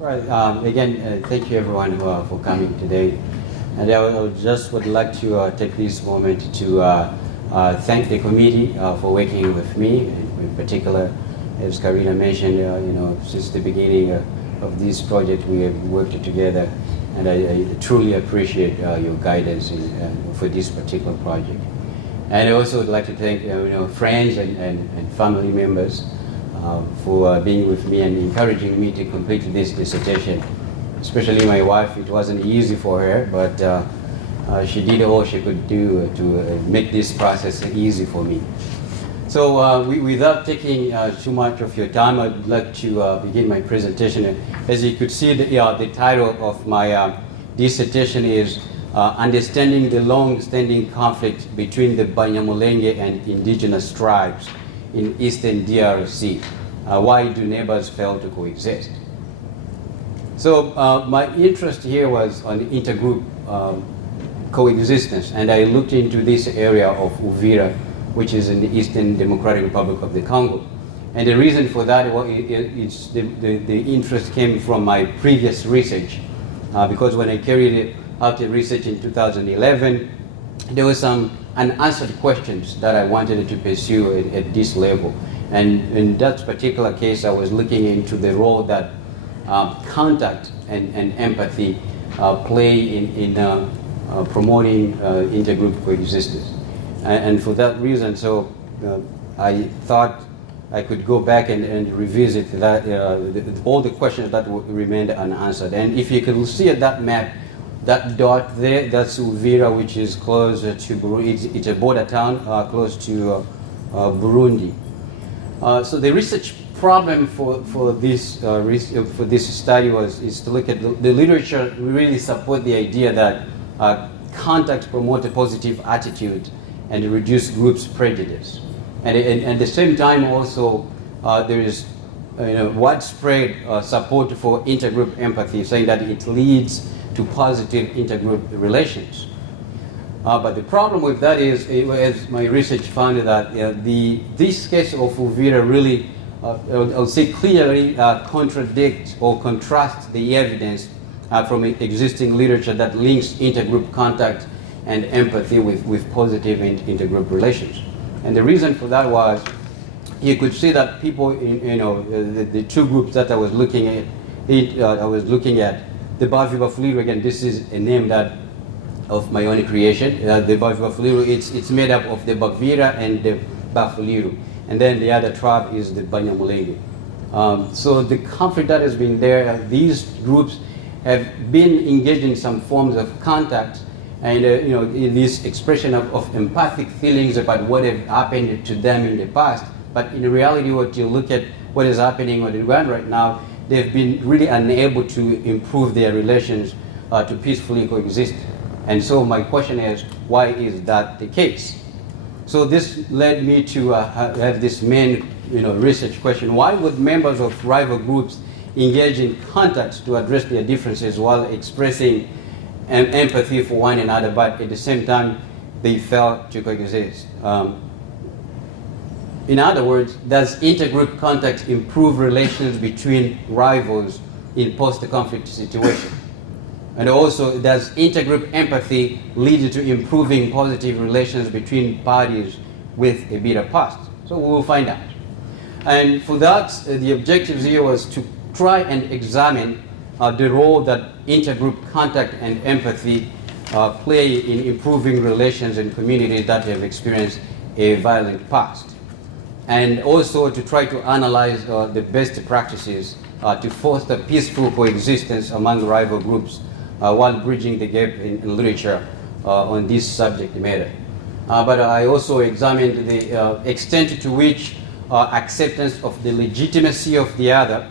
Right. Again, thank you everyone for coming today. And just would like to take this moment to thank the committee for working with me. In particular, as Karina mentioned, since the beginning of this project, we have worked together, and I truly appreciate your guidance for this particular project. And I also would like to thank friends and family members for being with me and encouraging me to complete this dissertation. Especially my wife, it wasn't easy for her, but she did all she could do to make this process easy for me. So without taking too much of your time, I'd like to begin my presentation. As you could see, the title of my dissertation is Understanding the Long-Standing Conflict Between the Banyamulenge and Indigenous Tribes in Eastern DRC. Why do neighbors fail to coexist? So my interest here was on intergroup coexistence, and I looked into this area of Uvira, which is in the Eastern Democratic Republic of the Congo. And the reason for that is the interest came from my previous research, because when I carried out the research in 2011, there were some unanswered questions that I wanted to pursue at this level. And in that particular case, I was looking into the role that contact and empathy play in promoting intergroup coexistence. And for that reason, so I thought I could go back and revisit that, all the questions that remained unanswered. And if you could see at that map, that dot there, that's Uvira, which is close to Burundi. It's a border town close to Burundi. So the research problem for this study is to look at the literature. Really support the idea that contact promote a positive attitude and reduce groups' prejudice. And at the same time, also there is widespread support for intergroup empathy, saying that it leads to positive intergroup relations. But the problem with that is, as my research found, that this case of Uvira really, I would say, clearly contradicts or contrasts the evidence from existing literature that links intergroup contact and empathy with positive intergroup relations. And the reason for that was, you could see that people in the two groups that I was looking at, the Baviba-Fuliru, again, this is a name that of my own creation. The Baviba-Fuliru, it's made up of the Bavira and the Bafuliru. And then the other tribe is the Banyamulenge. So the conflict that has been there, these groups have been engaged in some forms of contact, and in this expression of empathic feelings about what have happened to them in the past. But in reality, what you look at what is happening on the ground right now, they've been really unable to improve their relations to peacefully coexist. And so my question is, why is that the case? So this led me to have this main research question. Why would members of rival groups engage in contacts to address their differences while expressing empathy for one another, but at the same time they fail to coexist? In other words, does intergroup contact improve relations between rivals in post-conflict situations? And also, does intergroup empathy lead to improving positive relations between parties with a bitter past? So we will find out. And for that, the objectives here was to try and examine the role that intergroup contact and empathy play in improving relations in communities that have experienced a violent past. And also to try to analyze the best practices to foster peaceful coexistence among rival groups while bridging the gap in literature on this subject matter. But I also examined the extent to which acceptance of the legitimacy of the other,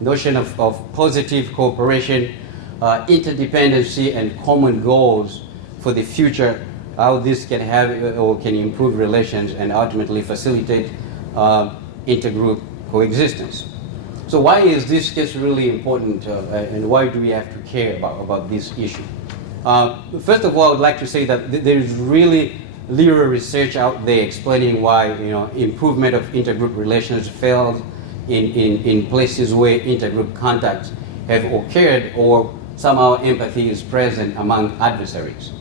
notion of positive cooperation, interdependency, and common goals for the future, how this can have or can improve relations and ultimately facilitate intergroup coexistence. So why is this case really important, and why do we have to care about this issue? First of all, I would like to say that there is really little research out there explaining why improvement of intergroup relations fails in places where intergroup contact have occurred, or somehow empathy is present among adversaries.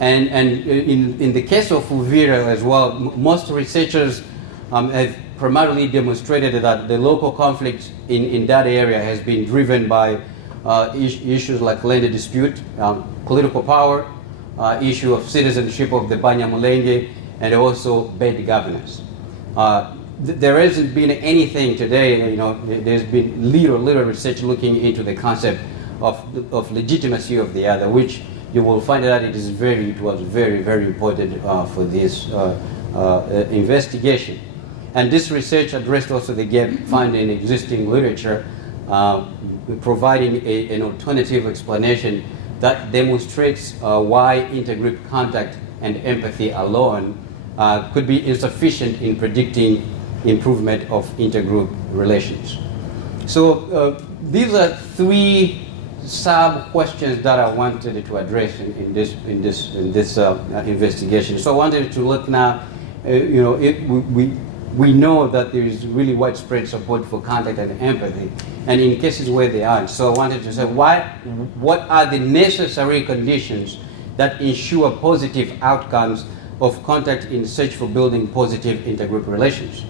And in the case of Uvira as well, most researchers have primarily demonstrated that the local conflict in that area has been driven by issues like land dispute, political power, issue of citizenship of the Banyamulenge, and also bad governance. There hasn't been anything today, you know, there's been little research looking into the concept of legitimacy of the other, which you will find that it was very important for this investigation. And this research addressed also the gap found in existing literature, providing an alternative explanation that demonstrates why intergroup contact and empathy alone could be insufficient in predicting improvement of intergroup relations. So these are three sub-questions that I wanted to address in this investigation. So I wanted to look now, you know, we know that there is really widespread support for contact and empathy, and in cases where they aren't. So I wanted to say, what are the necessary conditions that ensure positive outcomes of contact in search for building positive intergroup relations?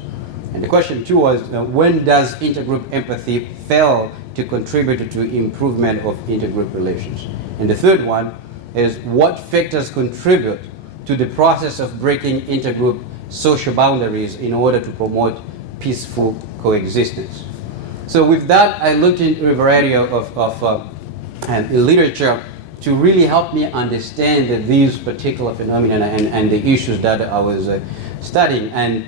And the question two was, when does intergroup empathy fail to contribute to improvement of intergroup relations? And the third one is, what factors contribute to the process of breaking intergroup social boundaries in order to promote peaceful coexistence? So with that, I looked into a variety of literature to really help me understand these particular phenomena and the issues that I was studying. And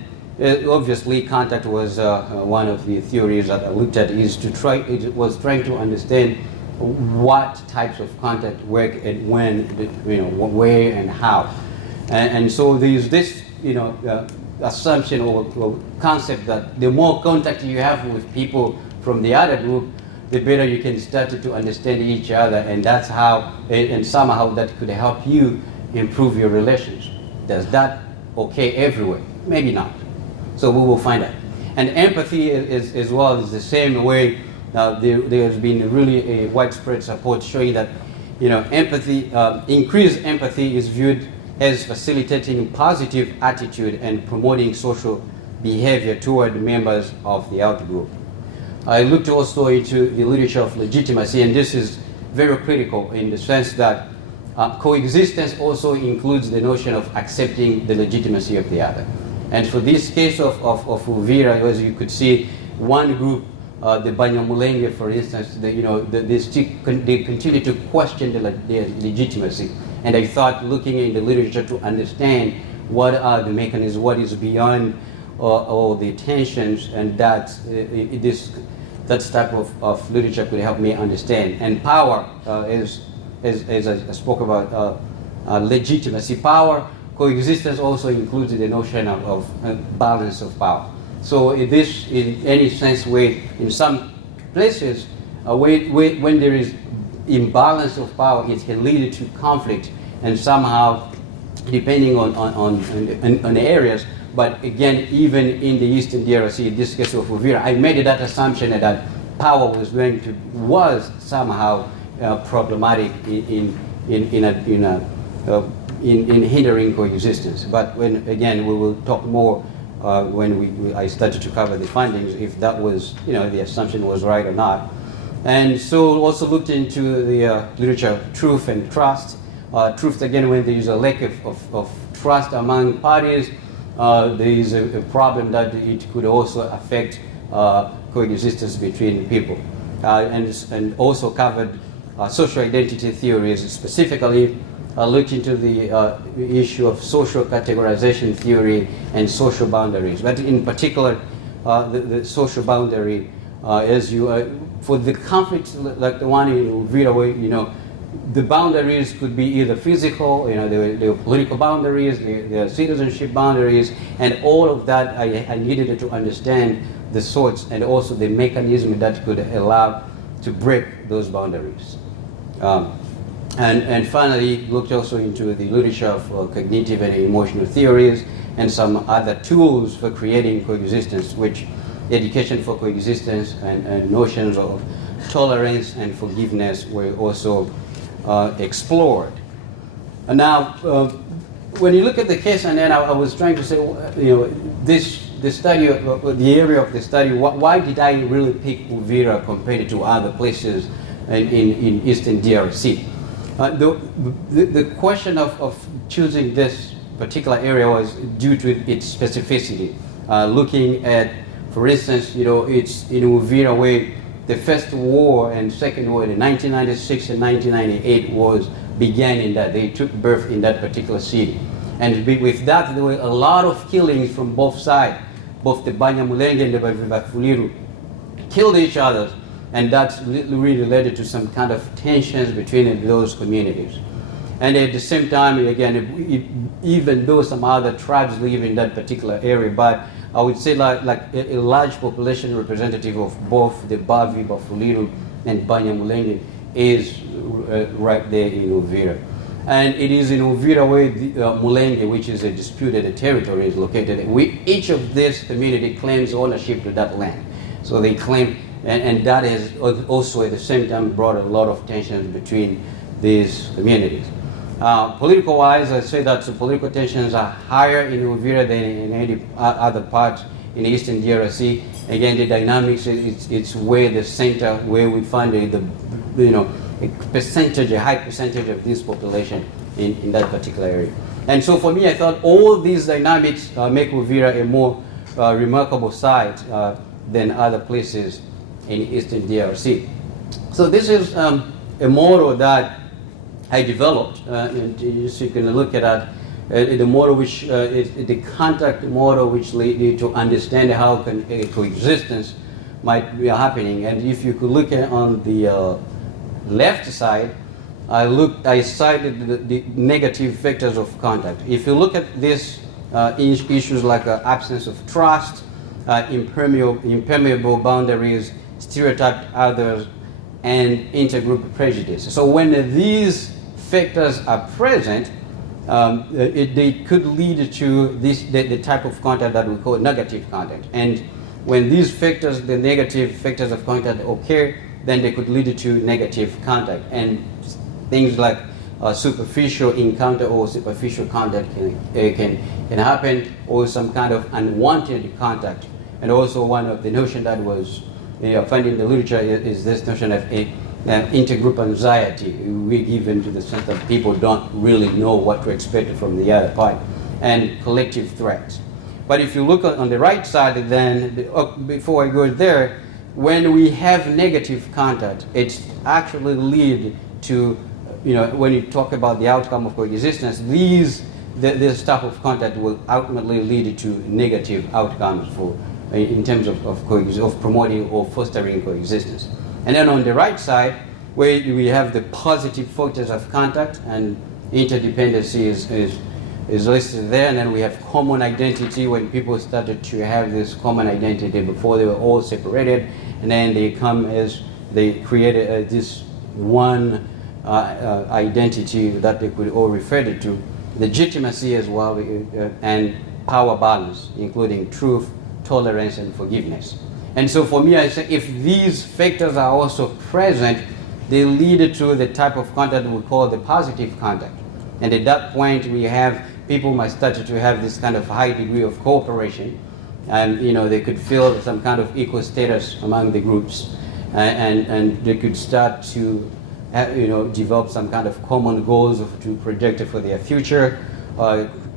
obviously, contact was one of the theories that I looked at. It was trying to understand what types of contact work and when, you know, where and how. And so there's this, you know, assumption or concept that the more contact you have with people from the other group, the better you can start to understand each other, and that's how, and somehow that could help you improve your relations. Does that okay everywhere? Maybe not. So we will find out. And empathy is as well is the same way. There has been really a widespread support showing that, you know, empathy, increased empathy is viewed as facilitating positive attitude and promoting social behavior toward members of the out-group. I looked also into the literature of legitimacy, and this is very critical in the sense that coexistence also includes the notion of accepting the legitimacy of the other. And for this case of Uvira, as you could see, one group, the Banyamulenge, for instance, they continue to question their legitimacy. And I thought, looking in the literature to understand what are the mechanisms, what is beyond all the tensions, and that type of literature could help me understand. And power, as I spoke about, legitimacy, power, coexistence also includes the notion of balance of power. So this, in any sense, in some places, when there is imbalance of power, it can lead to conflict, and somehow, depending on the areas. But again, even in the Eastern DRC, in this case of Uvira, I made that assumption that power was somehow problematic in hindering coexistence. But when, again, we will talk more when I started to cover the findings, if that was, the assumption was right or not. And so also looked into the literature of truth and trust. Truth, again, when there is a lack of trust among parties, there is a problem that it could also affect coexistence between people. And also covered social identity theories, specifically looked into the issue of social categorization theory and social boundaries. But in particular, the social boundary, for the conflicts like the one in Uvira, where, the boundaries could be either physical, there were political boundaries, there are citizenship boundaries, and all of that I needed to understand the sorts and also the mechanism that could allow to break those boundaries. And finally, looked also into the literature of cognitive and emotional theories and some other tools for creating coexistence, which education for coexistence and notions of tolerance, and forgiveness were also explored. And now, when you look at the case, and then I was trying to say, the study, the area of the study, why did I really pick Uvira compared to other places in Eastern DRC? The question of choosing this particular area was due to its specificity. Looking at, for instance, it's in Uvira where the first war and second war in 1996 and 1998 began in that. They took birth in that particular city. And with that, there were a lot of killings from both sides. Both the Banyamulenge and the Bafuliru killed each other, and that really led to some kind of tensions between those communities. And at the same time, again, even though some other tribes live in that particular area, but I would say like a large population representative of both the Bavi, Bafuliru, and Banyamulenge is right there in Uvira. And it is in Uvira where Mulenge, which is a disputed territory, is located. Each of this community claims ownership to that land. So they claim, and that has also at the same time brought a lot of tensions between these communities. Political-wise, I say that the political tensions are higher in Uvira than in any other part in Eastern DRC. Again, the dynamics, it's where the center, where we find a high percentage of this population in that particular area. And so for me, I thought all these dynamics make Uvira a more remarkable site than other places in Eastern DRC. So this is a model that I developed, and you can look at that. The model which is the contact model which lead you to understand how coexistence might be happening. And if you could look at on the left side, I cited the negative factors of contact. If you look at these issues like absence of trust, impermeable boundaries, stereotyped others, and intergroup prejudice. So when these factors are present, they could lead to the type of contact that we call negative contact. And when these factors, the negative factors of contact occur, then they could lead to negative contact. And things like superficial encounter or superficial contact can happen, or some kind of unwanted contact. And also one of the notion that was found in the literature is this notion of intergroup anxiety. We give into the sense that people don't really know what to expect from the other party, and collective threats. But if you look on the right side, then before I go there, when we have negative contact, it's actually lead to, when you talk about the outcome of coexistence, this type of contact will ultimately lead to negative outcomes in terms of promoting or fostering coexistence. And then on the right side, where we have the positive factors of contact, and interdependency is listed there, and then we have common identity, when people started to have this common identity before they were all separated, and then they created this one identity that they could all refer to, legitimacy as well, and power balance, including truth, tolerance, and forgiveness. And so for me, I say if these factors are also present, they lead to the type of contact we call the positive contact. And at that point, people might start to have this kind of high degree of cooperation, and they could feel some kind of equal status among the groups, and they could start to develop some kind of common goals to project for their future.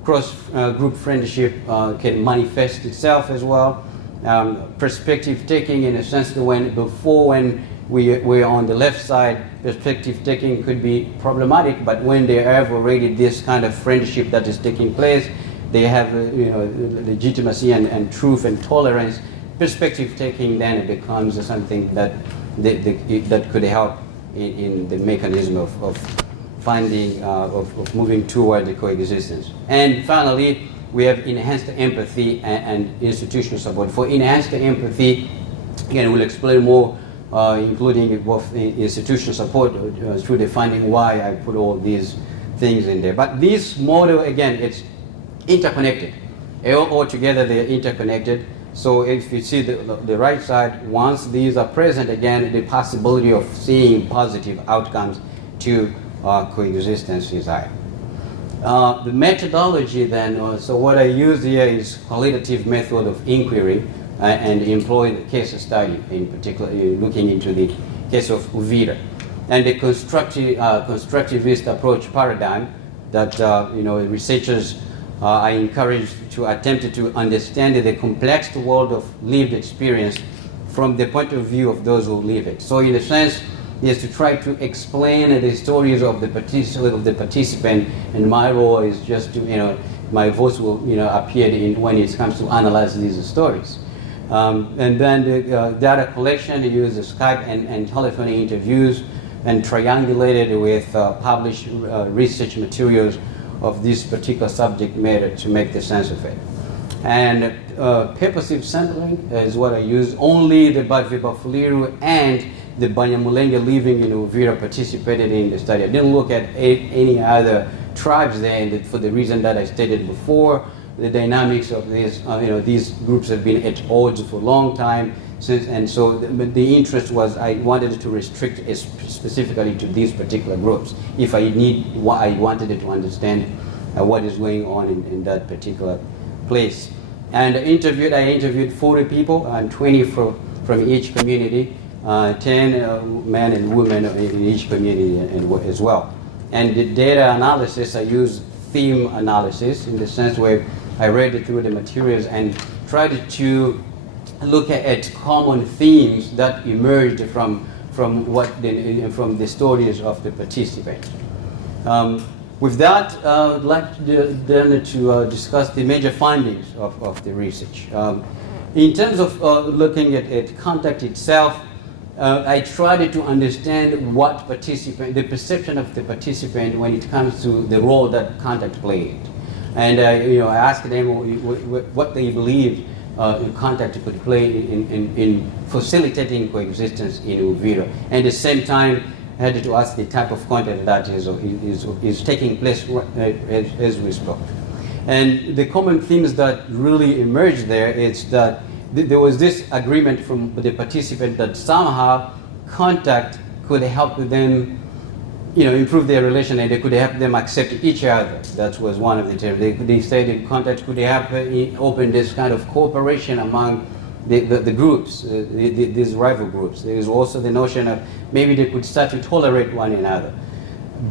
Cross-group friendship can manifest itself as well. Perspective taking, in a sense that when we're on the left side, perspective taking could be problematic, but when they have already this kind of friendship that is taking place, they have legitimacy and truth and tolerance. Perspective taking then becomes something that could help in the mechanism of finding of moving toward the coexistence. And finally, we have enhanced empathy and institutional support. For enhanced empathy, again, we'll explain more, including both institutional support through defining why I put all these things in there. But this model, again, it's interconnected. All together, they're interconnected. So if you see the right side, once these are present, again, the possibility of seeing positive outcomes to coexistence is high. The methodology then, so what I use here is qualitative method of inquiry and employ the case study, in particular looking into the case of Uvira. And the constructivist approach paradigm that researchers are encouraged to attempt to understand the complex world of lived experience from the point of view of those who live it. So in a sense, is to try to explain the stories of the participant, and my role is just to, my voice will, appear when it comes to analyze these stories. And then the data collection, you use Skype and telephone interviews, and triangulated with published research materials of this particular subject matter to make the sense of it. And purposive sampling is what I use. Only the Baviba-Fuliru and the Banyamulenge living in Uvira participated in the study. I didn't look at any other tribes there, and for the reason that I stated before, the dynamics of this, these groups have been at odds for a long time. And so the interest was, I wanted to restrict it specifically to these particular groups. If I wanted to understand what is going on in that particular place. And I interviewed 40 people, and 20 from each community, 10 men and women in each community as well. And the data analysis, I use theme analysis in the sense where I read it through the materials and tried to look at common themes that emerged from the stories of the participants. With that, I'd like then to discuss the major findings of the research. In terms of looking at contact itself, I tried to understand the perception of the participant when it comes to the role that contact played. And I asked them what they believed contact could play in facilitating coexistence in Uvira. And at the same time, I had to ask the type of content that is taking place as we spoke. And the common themes that really emerged there is that there was this agreement from the participant that somehow contact could help them improve their relation, and they could help them accept each other. That was one of the terms. They said in contact could help open this kind of cooperation among the groups, these rival groups. There is also the notion of maybe they could start to tolerate one another.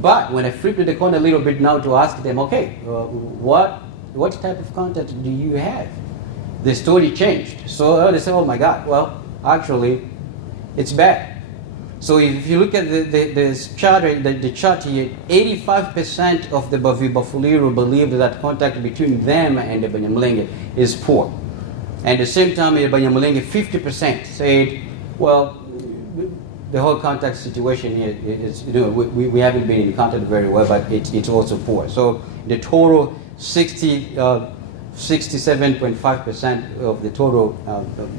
But when I flipped the coin a little bit now to ask them, okay, what type of contact do you have? The story changed. So they said, oh my God, well, actually, it's bad. So if you look at the chart here, 85% of the Baviba-Fuliru believed that contact between them and the Banyamulenge is poor. And at the same time, the Banyamulenge, 50% said, well, the whole contact situation here is, we haven't been in contact very well, but it's also poor. So the total 67.5% of the total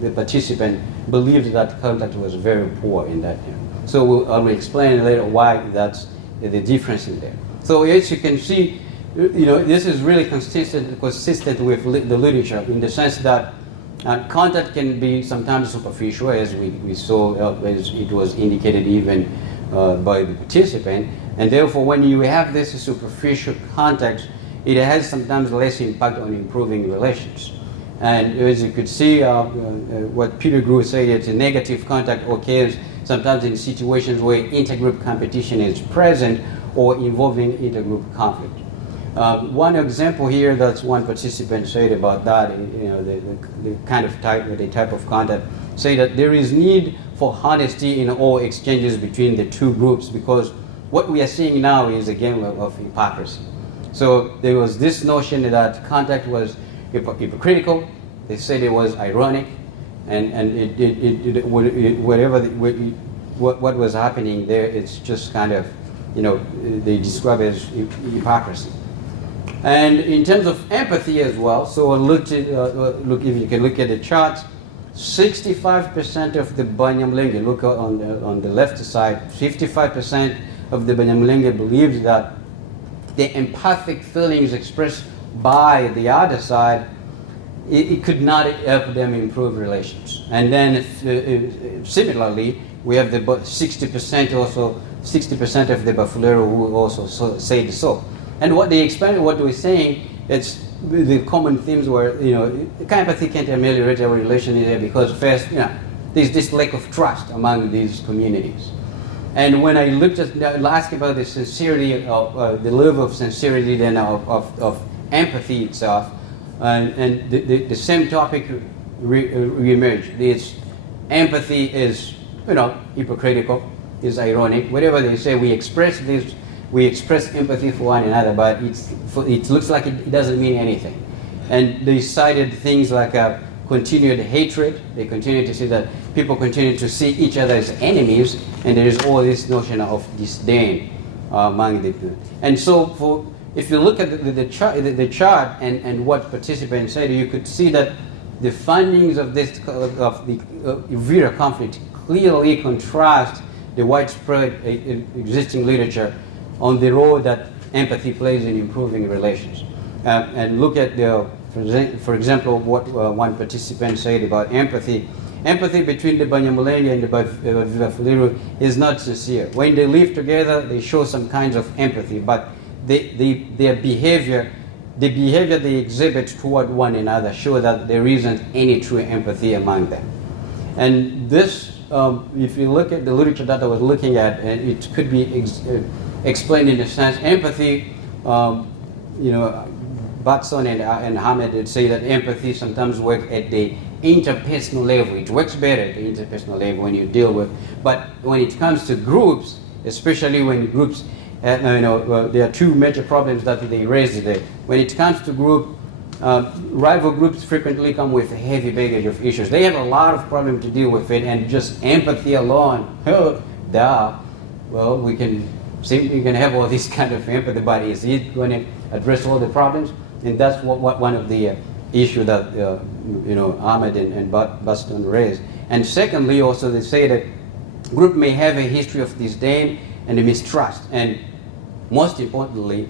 the participant believed that contact was very poor in that year. So I will explain later why that's the difference in there. So as you can see, this is really consistent with the literature in the sense that contact can be sometimes superficial, as we saw, as it was indicated even by the participant. And therefore, when you have this superficial contact, it has sometimes less impact on improving relations. And as you could see, what Peter Grew said, it's a negative contact occurs sometimes in situations where intergroup competition is present or involving intergroup conflict. One example here that one participant said about that, the type of contact, say that there is need for honesty in all exchanges between the two groups, because what we are seeing now is a game of hypocrisy. So there was this notion that contact was hypocritical. They said it was ironic, and what was happening there, it's just kind of, they describe it as hypocrisy. And in terms of empathy as well, so if you can look at the charts, 65% of the Banyamulenge, look on the left side, 55% of the Banyamulenge believed that the empathic feelings expressed by the other side it could not help them improve relations. And then similarly, we have the 60% also, 60% of the Bafulero who also said so. And what they explained, what we're saying, it's the common themes were, empathy can't ameliorate our relation here because first, there's this lack of trust among these communities. And when I looked at, asked about the sincerity of, the level of sincerity then of empathy itself, and the same topic re-emerged. It's empathy is, hypocritical, is ironic. Whatever they say, we express this, we express empathy for one another, but it looks like it doesn't mean anything. And they cited things like continued hatred. They continue to see that people continue to see each other as enemies, and there is all this notion of disdain among the people. And so, if you look at the chart and what participants said, you could see that the findings of the Uvira conflict clearly contrast the widespread existing literature on the role that empathy plays in improving relations. And look at for example, what one participant said about empathy. Empathy between the Banyamulenge and the Bafulero is not sincere. When they live together, they show some kinds of empathy, but their behavior, the behavior they exhibit toward one another show that there isn't any true empathy among them. And this, if you look at the literature that I was looking at, it could be explained in a sense. Empathy, Batson and Hamed would say that empathy sometimes works at the interpersonal level. It works better at the interpersonal level when you deal with, but when it comes to groups, especially when groups, there are two major problems that they raise today. When it comes to group, rival groups frequently come with a heavy baggage of issues. They have a lot of problems to deal with it, and just empathy alone, well, we can have all this kind of empathy, but is it going to address all the problems? And that's what one of the issue that Ahmed and Baston raised. And secondly, also they say that group may have a history of disdain and mistrust, and most importantly,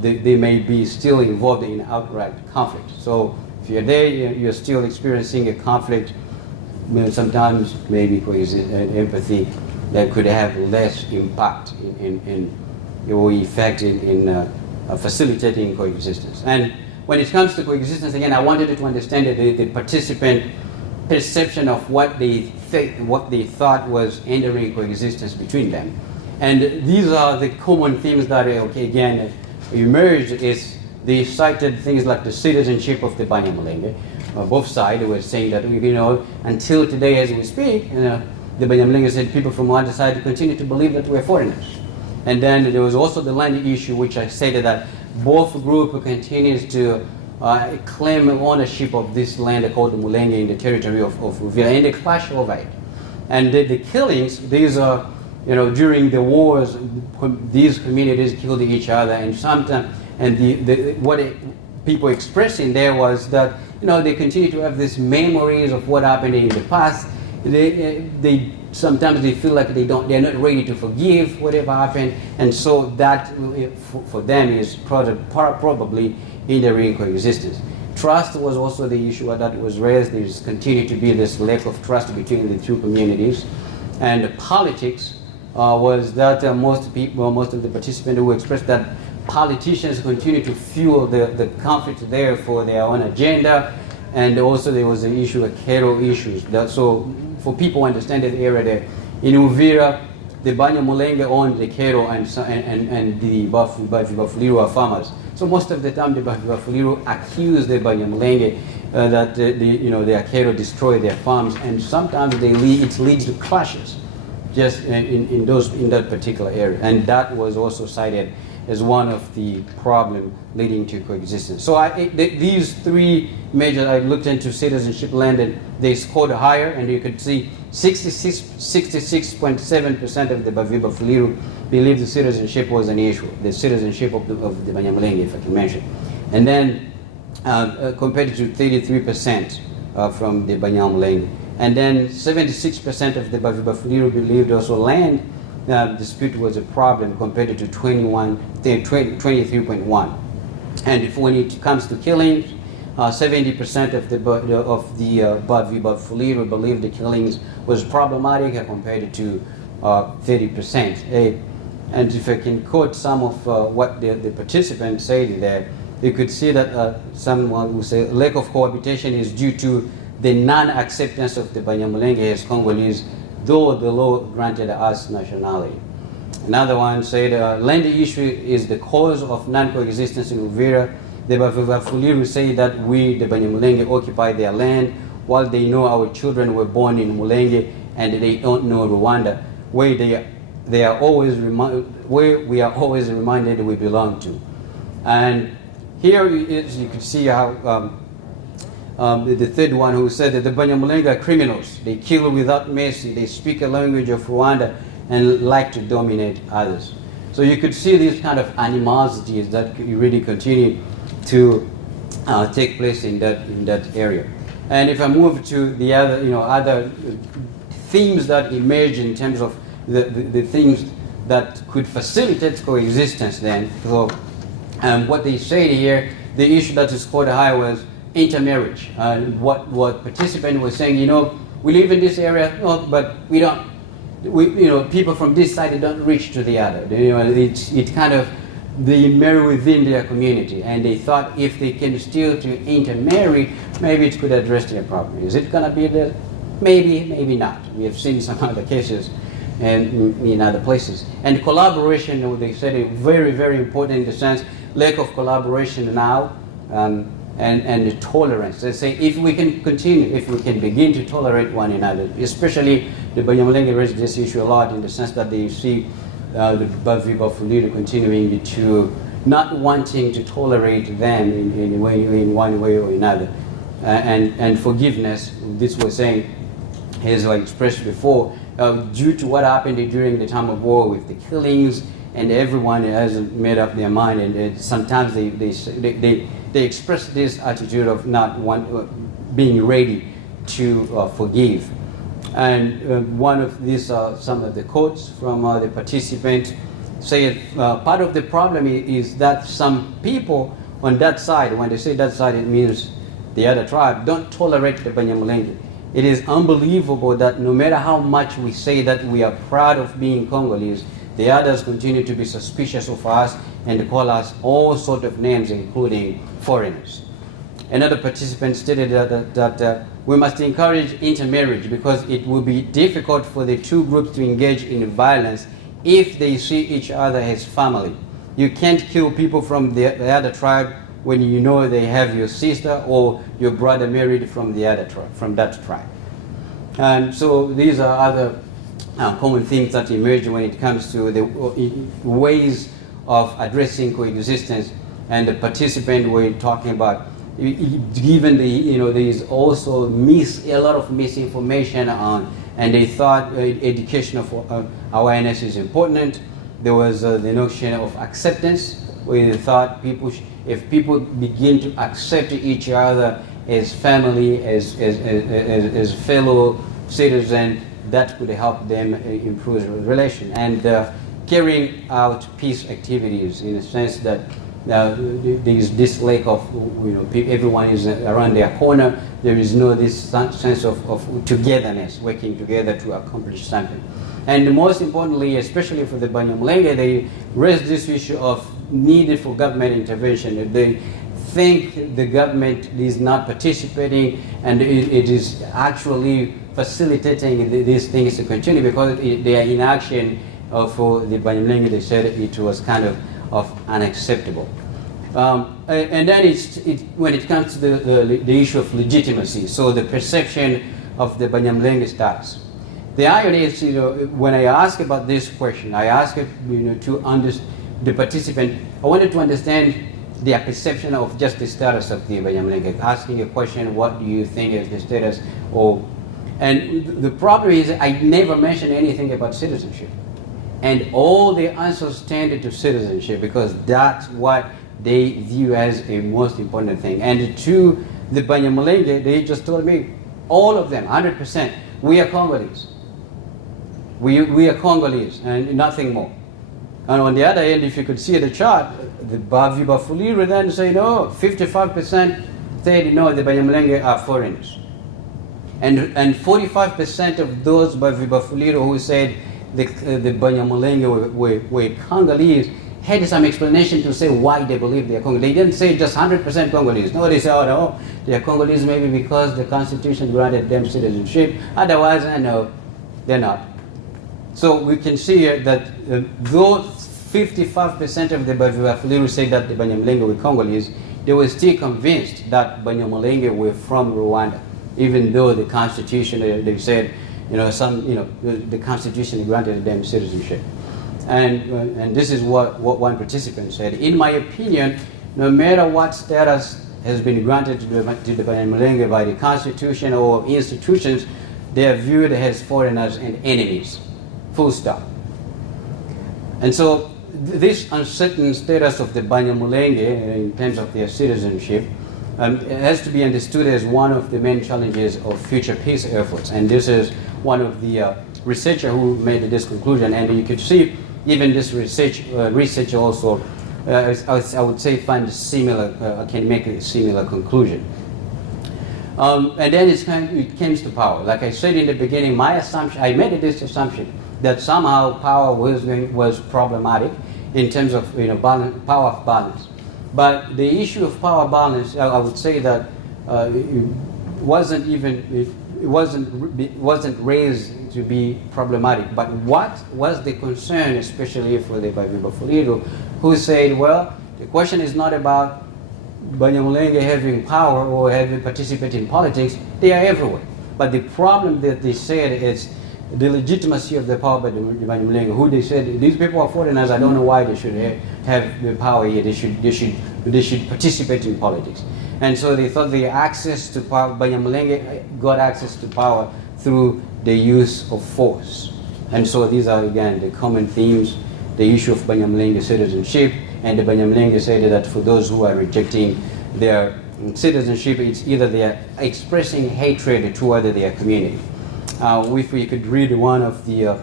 they may be still involved in outright conflict. So if you're there, you're still experiencing a conflict, sometimes maybe empathy that could have less impact or effect in facilitating coexistence. And when it comes to coexistence, again, I wanted you to understand that the participant perception of what they thought was entering coexistence between them. And these are the common themes that, again, emerged. Is they cited things like the citizenship of the Banyamulenge. Both sides were saying that, until today as we speak, the Banyamulenge said people from one side continue to believe that we're foreigners. And then there was also the land issue, which I stated that both groups continues to claim ownership of this land called the Mulenge in the territory of Uvira, and they clash over it. And the killings, these are, during the wars, these communities killed each other, and sometimes, and people expressing there was that, they continue to have these memories of what happened in the past. They sometimes they feel like they're not ready to forgive whatever happened, and so that for them is probably hindering coexistence. Trust was also the issue that was raised. There's continued to be this lack of trust between the two communities, and politics was that most of the participants who expressed that politicians continue to fuel the conflict there for their own agenda, and also there was the issue of cattle issues. So for people who understand that area there, in Uvira, the Banyamulenge owned the cattle and the Bafulero are farmers. So most of the time the Bafulero accuse the Banyamulenge that their cattle destroy their farms, and sometimes it leads to clashes just in that particular area. And that was also cited as one of the problems leading to coexistence. So these three measures, I looked into citizenship land, and they scored higher, and you could see 66.7% of the Bafulero believed the citizenship was an issue, the citizenship of the Banyamulenge, if I can mention. And then compared to 33% from the Banyamulenge. And then 76% of the Bafulero believed also land dispute was a problem compared to 23.1. And when it comes to killings, 70% of the Bafuliro believed the killings was problematic compared to 30%. And if I can quote some of what the participants said there, you could see that someone will say lack of cohabitation is due to the non-acceptance of the Banyamulenge as Congolese, though the law granted us nationality. Another one said land issue is the cause of non-coexistence in Uvira. The Bafuliro say that we, the Banyamulenge, occupy their land while they know our children were born in Mulenge and they don't know Rwanda, where we are always reminded we belong to. And here you can see how the third one who said that the Banyamulenge are criminals. They kill without mercy. They speak a language of Rwanda and like to dominate others. So you could see these kind of animosities that really continue to take place in that area. And if I move to the other themes that emerge in terms of the things that could facilitate coexistence then. So what they say here, the issue that is called high was intermarriage. What participant was saying, we live in this area, but we don't, people from this side don't reach to the other. It kind of, they marry within their community, and they thought if they can still to intermarry, maybe it could address their problem. Is it going to be there? Maybe, maybe not. We have seen some other cases and in other places. And collaboration, they said, is very, very important in the sense, lack of collaboration now, and the tolerance. They say if we can continue, if we can begin to tolerate one another, especially the Banyamulenge raised this issue a lot in the sense that they see the Bafuliro continuing to not wanting to tolerate them in one way or another. And forgiveness, this was saying, as I expressed before, due to what happened during the time of war with the killings, and everyone has made up their mind, and sometimes they express this attitude of not being ready to forgive. And one of these, some of the quotes from the participant say part of the problem is that some people on that side, when they say that side, it means the other tribe, don't tolerate the Banyamulenge. It is unbelievable that no matter how much we say that we are proud of being Congolese, the others continue to be suspicious of us and call us all sorts of names, including foreigners. Another participant stated that we must encourage intermarriage because it will be difficult for the two groups to engage in violence if they see each other as family. You can't kill people from the other tribe when you know they have your sister or your brother married from the other tribe, from that tribe. And so these are other common themes that emerge when it comes to the ways of addressing coexistence. And the participant were talking about, given there is also a lot of misinformation on, and they thought educational awareness is important. There was the notion of acceptance, where they thought if people begin to accept each other as family, as fellow citizens, that could help them improve the relation. And carrying out peace activities in the sense that there is this lack of, everyone is around their corner. There is no this sense of togetherness, working together to accomplish something. And most importantly, especially for the Banyamulenge, they raised this issue of need for government intervention. They think the government is not participating, and it is actually facilitating these things to continue because their inaction for the Banyamulenge, they said it was kind of unacceptable. And then when it comes to the issue of legitimacy, so the perception of the Banyamulenge status. The irony is, when I ask about this question, I ask it, to understand the participant. I wanted to understand their perception of just the status of the Banyamulenge. Asking a question, what do you think is the status? And the problem is, I never mentioned anything about citizenship. And all the answers tended to citizenship because that's what they view as a most important thing. And to the Banyamulenge, they just told me, all of them, 100%, we are Congolese. We are Congolese and nothing more. And on the other end, if you could see the chart, the Bafuliro then say, no, 55% said, no, the Banyamulenge are foreigners. And 45% of those Bafuliro who said the Banyamulenge were Congolese had some explanation to say why they believe they are Congolese. They didn't say just 100% Congolese. No, they said, oh, no, they are Congolese maybe because the Constitution granted them citizenship. Otherwise, no, they're not. So we can see here that though 55% of the Bafuliro said that the Banyamulenge were Congolese, they were still convinced that Banyamulenge were from Rwanda, even though the Constitution, they said, the Constitution granted them citizenship. And this is what one participant said. In my opinion, no matter what status has been granted to the Banyamulenge by the Constitution or institutions, they are viewed as foreigners and enemies. Full stop. And so this uncertain status of the Banyamulenge in terms of their citizenship has to be understood as one of the main challenges of future peace efforts. And this is one of the researchers who made this conclusion. And you could see even this research also, I would say, finds similar, can make a similar conclusion. And then it came to power. Like I said in the beginning, I made this assumption that somehow power was problematic in terms of power of balance. But the issue of power balance, I would say that it wasn't raised to be problematic. But what was the concern, especially for the Bafuliro, who said, well, the question is not about Banyamulenge having power or having participated in politics. They are everywhere. But the problem that they said is the legitimacy of the power by the Banyamulenge, who they said, these people are foreigners, I don't know why they should have the power here, they should participate in politics. And so they thought the access to power, Banyamulenge got access to power through the use of force. And so these are, again, the common themes, the issue of Banyamulenge citizenship, and the Banyamulenge said that for those who are rejecting their citizenship, it's either they are expressing hatred toward their community. If we could read one of the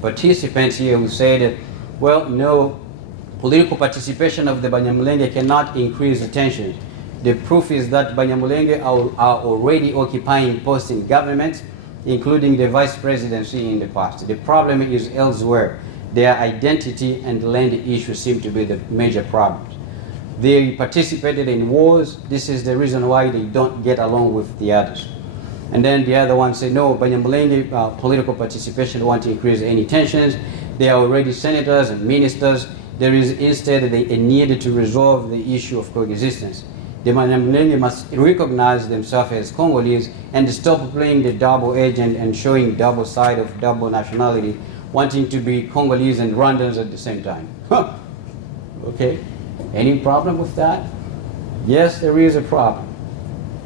participants here who said, well, no, political participation of the Banyamulenge cannot increase the tensions. The proof is that Banyamulenge are already occupying posts in government, including the vice presidency in the past. The problem is elsewhere. Their identity and land issues seem to be the major problems. They participated in wars. This is the reason why they don't get along with the others. And then the other one said, no, Banyamulenge political participation won't increase any tensions. They are already senators and ministers. There is instead a need to resolve the issue of coexistence. The Banyamulenge must recognize themselves as Congolese and stop playing the double agent and showing double side of double nationality, wanting to be Congolese and Rwandans at the same time. Huh. Okay, any problem with that? Yes, there is a problem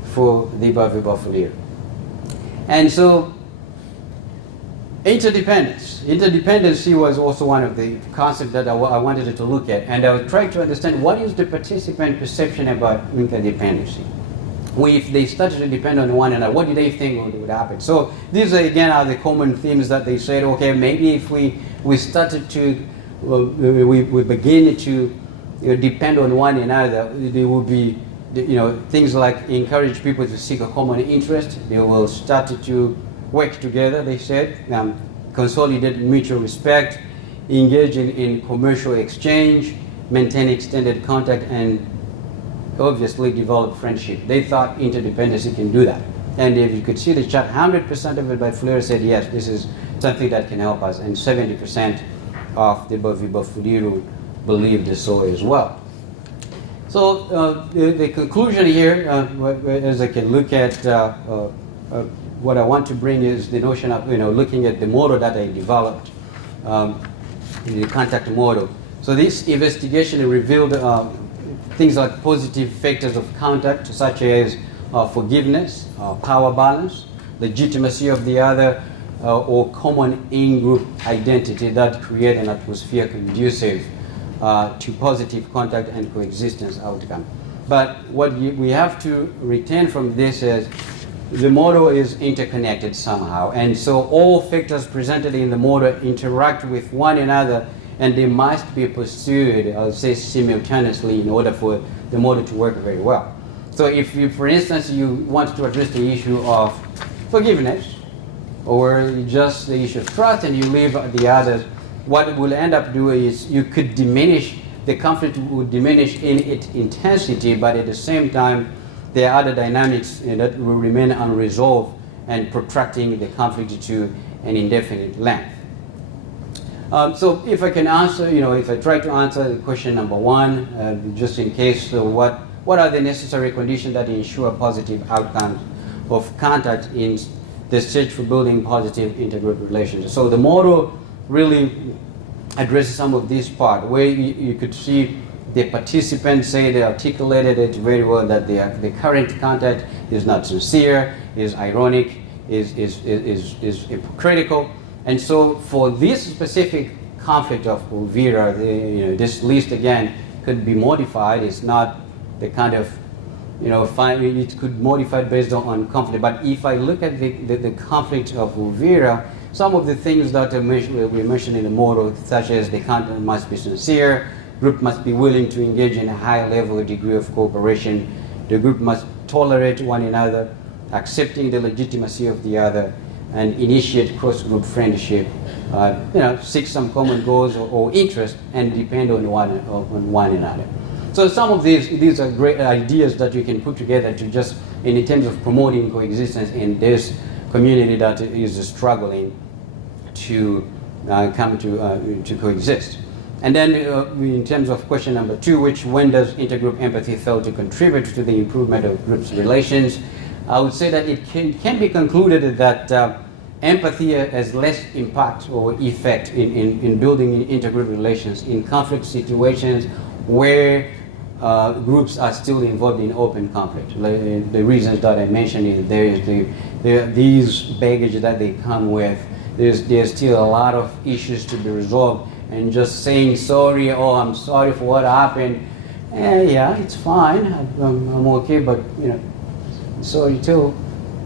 for the Bafuliro. And so, interdependency was also one of the concepts that I wanted to look at, and I was trying to understand what is the participant perception about interdependency. If they started to depend on one another, what do they think would happen? So these again are the common themes that they said, okay, maybe if we started to, we begin to depend on one another, there will be things like encourage people to seek a common interest. They will start to work together, they said, consolidate mutual respect, engage in commercial exchange, maintain extended contact, and obviously develop friendship. They thought interdependency can do that. And if you could see the chart, 100% of it by Bafuliro said, yes, this is something that can help us. And 70% of the Bafuliro believed so as well. So the conclusion here, as I can look at, what I want to bring is the notion of looking at the model that I developed, the contact model. So this investigation revealed things like positive factors of contact, such as forgiveness, power balance, legitimacy of the other, or common in-group identity that create an atmosphere conducive to positive contact and coexistence outcome. But what we have to retain from this is the model is interconnected somehow, and so all factors presented in the model interact with one another, and they must be pursued, I would say, simultaneously in order for the model to work very well. So if you, for instance, you want to address the issue of forgiveness, or just the issue of trust, and you leave the others, what it will end up doing is you could diminish, the conflict would diminish in its intensity, but at the same time, there are other dynamics that will remain unresolved and protracting the conflict to an indefinite length. So if I can answer, if I try to answer question number one, just in case, so what are the necessary conditions that ensure positive outcomes of contact in the search for building positive intergroup relations? So the model really addresses some of this part, where you could see the participants say they articulated it very well, that the current contact is not sincere, is ironic, is hypocritical. And so for this specific conflict of Uvira, this list again could be modified. It's not the kind of, it could modify it based on conflict. But if I look at the conflict of Uvira, some of the things that we mentioned in the model, such as the content must be sincere, group must be willing to engage in a high level degree of cooperation, the group must tolerate one another, accepting the legitimacy of the other, and initiate cross-group friendship, seek some common goals or interest, and depend on one another. So some of these are great ideas that you can put together to just, in terms of promoting coexistence in this community that is struggling to come to coexist. And then in terms of question number two, when does intergroup empathy fail to contribute to the improvement of groups' relations? I would say that it can be concluded that empathy has less impact or effect in building intergroup relations in conflict situations where groups are still involved in open conflict. The reasons that I mentioned is there these baggage that they come with. There's still a lot of issues to be resolved, and just saying sorry, I'm sorry for what happened, yeah, it's fine, I'm okay, but sorry too,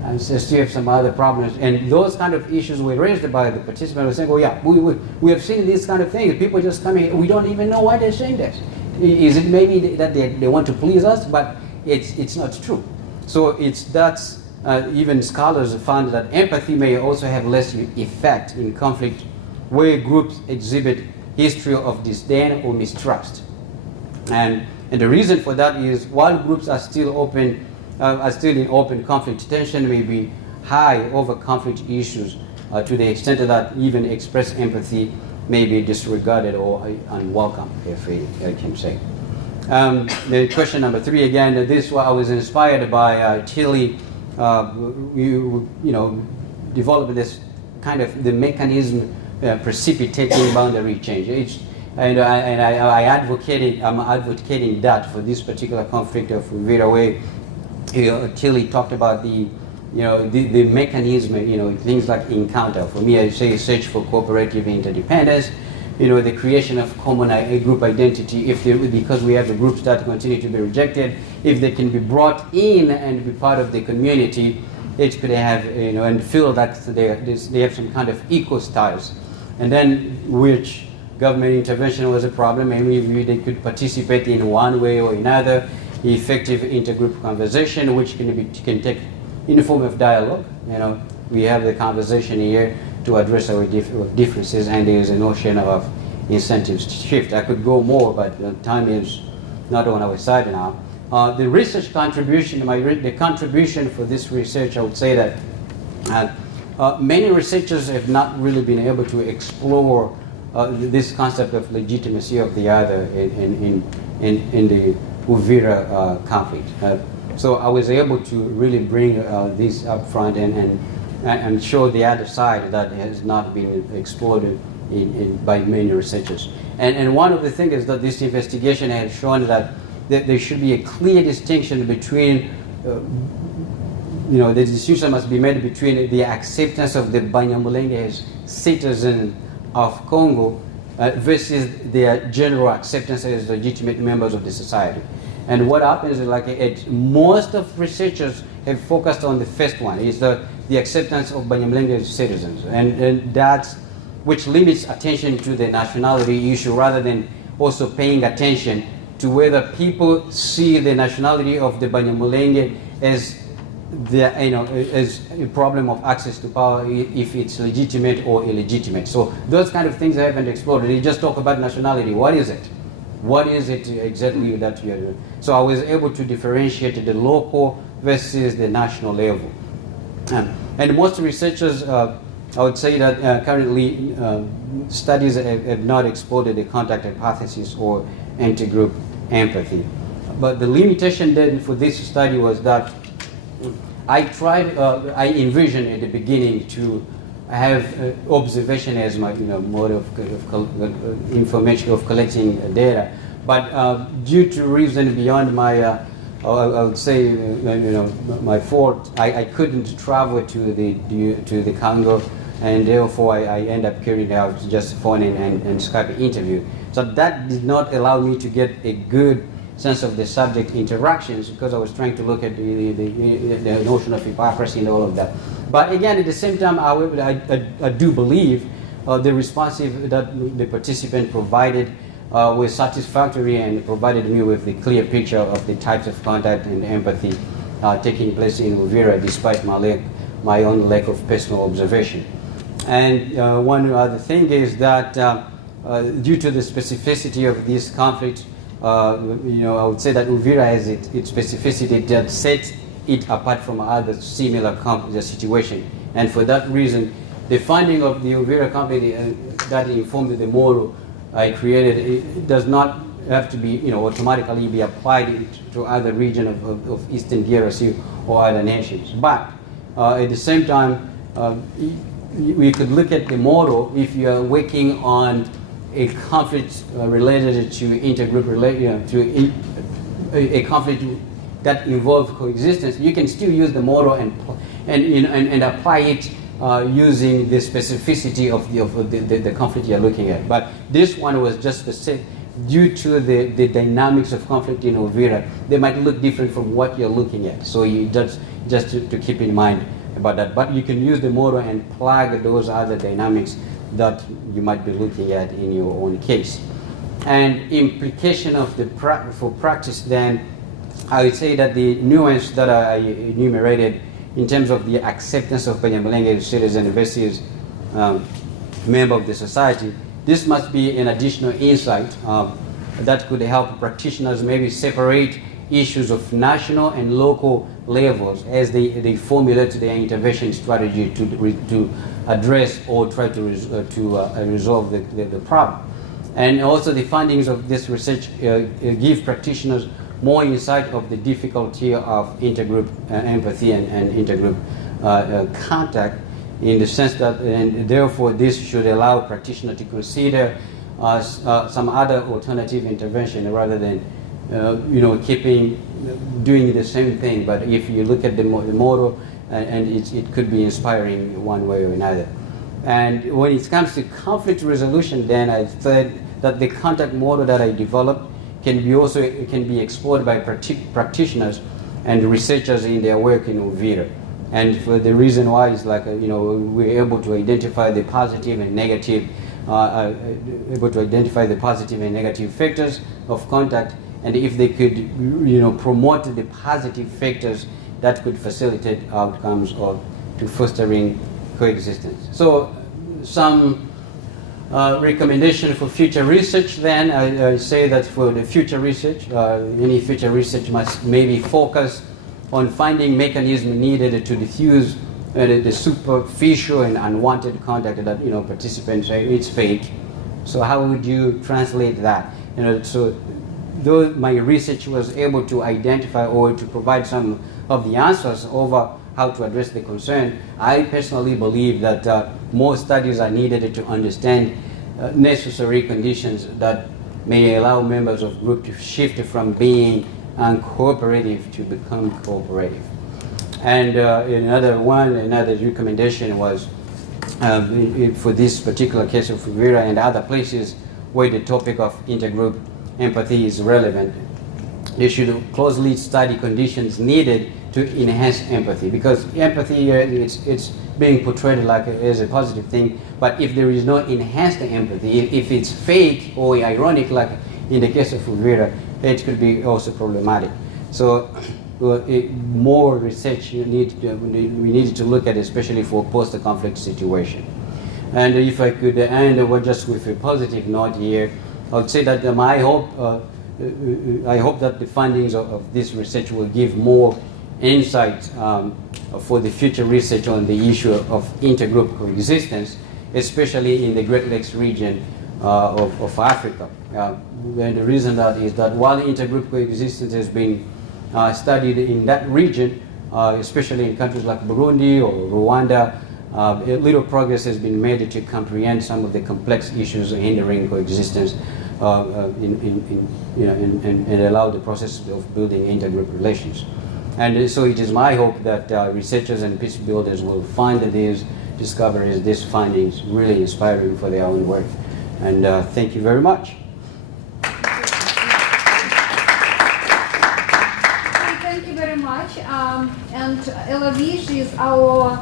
I still have some other problems. And those kind of issues were raised by the participants, saying, yeah, we have seen these kind of things, people just come in, we don't even know why they're saying this. Is it maybe that they want to please us? But it's not true. So even scholars found that empathy may also have less effect in conflict where groups exhibit history of disdain or mistrust. And the reason for that is while groups are still in open conflict, tension may be high over conflict issues to the extent that even expressed empathy may be disregarded or unwelcome, if I can say. The question number three, again, I was inspired by Tilly. Developed this kind of the mechanism precipitating boundary change. I'm advocating that for this particular conflict of Uvira, where Tilly talked about the mechanism, things like encounter. For me, I say search for cooperative interdependence, the creation of common group identity, because we have the groups that continue to be rejected, if they can be brought in and be part of the community, it could have, and feel that they have some kind of equal status. And then which government intervention was a problem, maybe they could participate in one way or another, effective intergroup conversation, which can take in the form of dialogue. We have the conversation here to address our differences, and there is a notion of incentives shift. I could go more, but time is not on our side now. The research contribution, the contribution for this research, I would say that many researchers have not really been able to explore this concept of legitimacy of the other in the Uvira conflict. So I was able to really bring this up front and show the other side that has not been explored by many researchers. And one of the things is that this investigation has shown that there should be a clear distinction between, the distinction must be made between the acceptance of the Banyamulenge as citizens of Congo versus their general acceptance as legitimate members of the society. And what happens is most of researchers have focused on the first one, is the acceptance of Banyamulenge as citizens. And that's, which limits attention to the nationality issue rather than also paying attention to whether people see the nationality of the Banyamulenge as as a problem of access to power, if it's legitimate or illegitimate. So those kind of things I haven't explored. They just talk about nationality. What is it? What is it exactly that we are doing? So I was able to differentiate the local versus the national level. And most researchers, I would say that currently studies have not explored the contact hypothesis or intergroup empathy. But the limitation then for this study was that I envisioned at the beginning to have observation as my mode of information, of collecting data. But due to reason beyond my, I would say, my fault, I couldn't travel to the Congo, and therefore I end up carrying out just phone and Skype interview. So that did not allow me to get a good sense of the subject interactions, because I was trying to look at the notion of hypocrisy and all of that. But again, at the same time, I do believe the responsive that the participant provided was satisfactory and provided me with a clear picture of the types of contact and empathy taking place in Uvira, despite my own lack of personal observation. And one other thing is that due to the specificity of this conflict, I would say that Uvira has its specificity that sets it apart from other similar situation. And for that reason, the funding of the Uvira company that informed the model I created, it does not have to be automatically be applied to other region of Eastern DRC or other nations. But at the same time, we could look at the model if you are working on a conflict related to intergroup to a conflict that involves coexistence. You can still use the model and apply it using the specificity of the conflict you're looking at. But this one was just specific due to the dynamics of conflict in Uvira. They might look different from what you're looking at. So you just to keep in mind about that. But you can use the model and plug those other dynamics that you might be looking at in your own case. And implication of for practice then, I would say that the nuance that I enumerated in terms of the acceptance of Banyamulenge as citizen versus member of the society, this must be an additional insight that could help practitioners maybe separate issues of national and local levels as they formulate their intervention strategy to address or try to resolve the problem. And also the findings of this research give practitioners more insight of the difficulty of intergroup empathy and intergroup contact, in the sense that, and therefore this should allow practitioners to consider some other alternative intervention rather than doing the same thing. But if you look at the model, and it could be inspiring one way or another. And when it comes to conflict resolution, then I said that the contact model that I developed can be explored by practitioners and researchers in their work in Uvira. And for the reason why is we're able to identify the positive and negative, factors of contact, and if they could promote the positive factors that could facilitate outcomes or to fostering coexistence. So some recommendation for future research then, I say that for the future research, any future research must maybe focus on finding mechanisms needed to diffuse the superficial and unwanted contact that participants say it's fake. So how would you translate that? So though my research was able to identify or to provide some of the answers over how to address the concern, I personally believe that more studies are needed to understand necessary conditions that may allow members of group to shift from being uncooperative to become cooperative. And another recommendation was for this particular case of Uvira and other places where the topic of intergroup empathy is relevant, they should closely study conditions needed to enhance empathy, because empathy it's being portrayed as a positive thing, but if there is no enhanced empathy, if it's fake or ironic, like in the case of Uvira, it could be also problematic. So more research we need to look at, especially for post-conflict situation. And if I could end just with a positive note here, I would say that I hope that the findings of this research will give more insight for the future research on the issue of intergroup coexistence, especially in the Great Lakes region of Africa. And the reason that is that while intergroup coexistence has been studied in that region, especially in countries like Burundi or Rwanda, little progress has been made to comprehend some of the complex issues hindering coexistence and allow the process of building intergroup relations. And so it is my hope that researchers and peace builders will find these discoveries, these findings really inspiring for their own work. And thank you very much. Thank you very much. And Elavish is our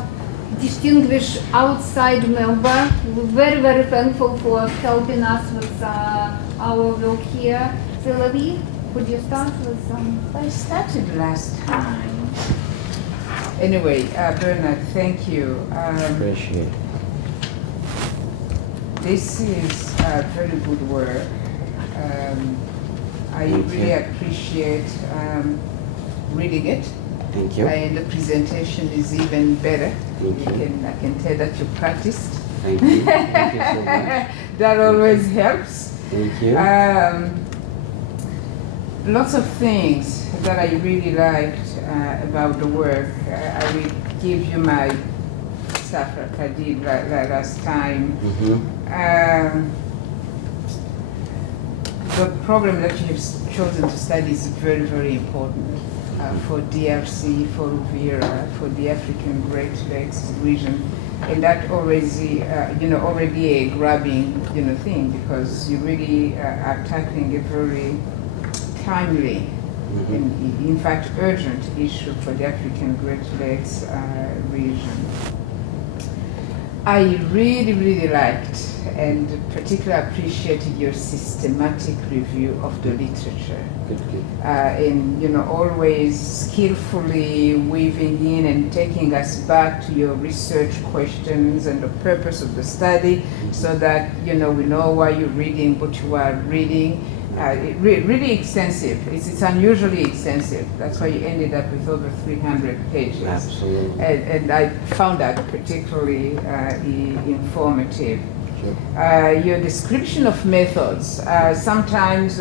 distinguished outside member. We're very, very thankful for helping us with our work here. So Elavish, would you start with some? I started last time. Anyway, Bernard, thank you. Appreciate it. This is very good work. I really appreciate reading it. Thank you. And the presentation is even better. Thank you. I can tell that you practiced. Thank you. Thank you so much. That always helps. Thank you. Lots of things that I really liked about the work. I will give you my stuff like I did last time. The problem that you have chosen to study is very, very important for DRC, for Uvira, for the African Great Lakes region. And that already, already a grabbing, thing, because you really are tackling a very timely, and in fact urgent issue for the African Great Lakes region. I really, really liked and particularly appreciated your systematic review of the literature. Good. And always skillfully weaving in and taking us back to your research questions and the purpose of the study, so that we know why you're reading what you are reading. Really extensive. It's unusually extensive. That's why you ended up with over 300 pages. Absolutely. And I found that particularly informative. Sure. Your description of methods. Sometimes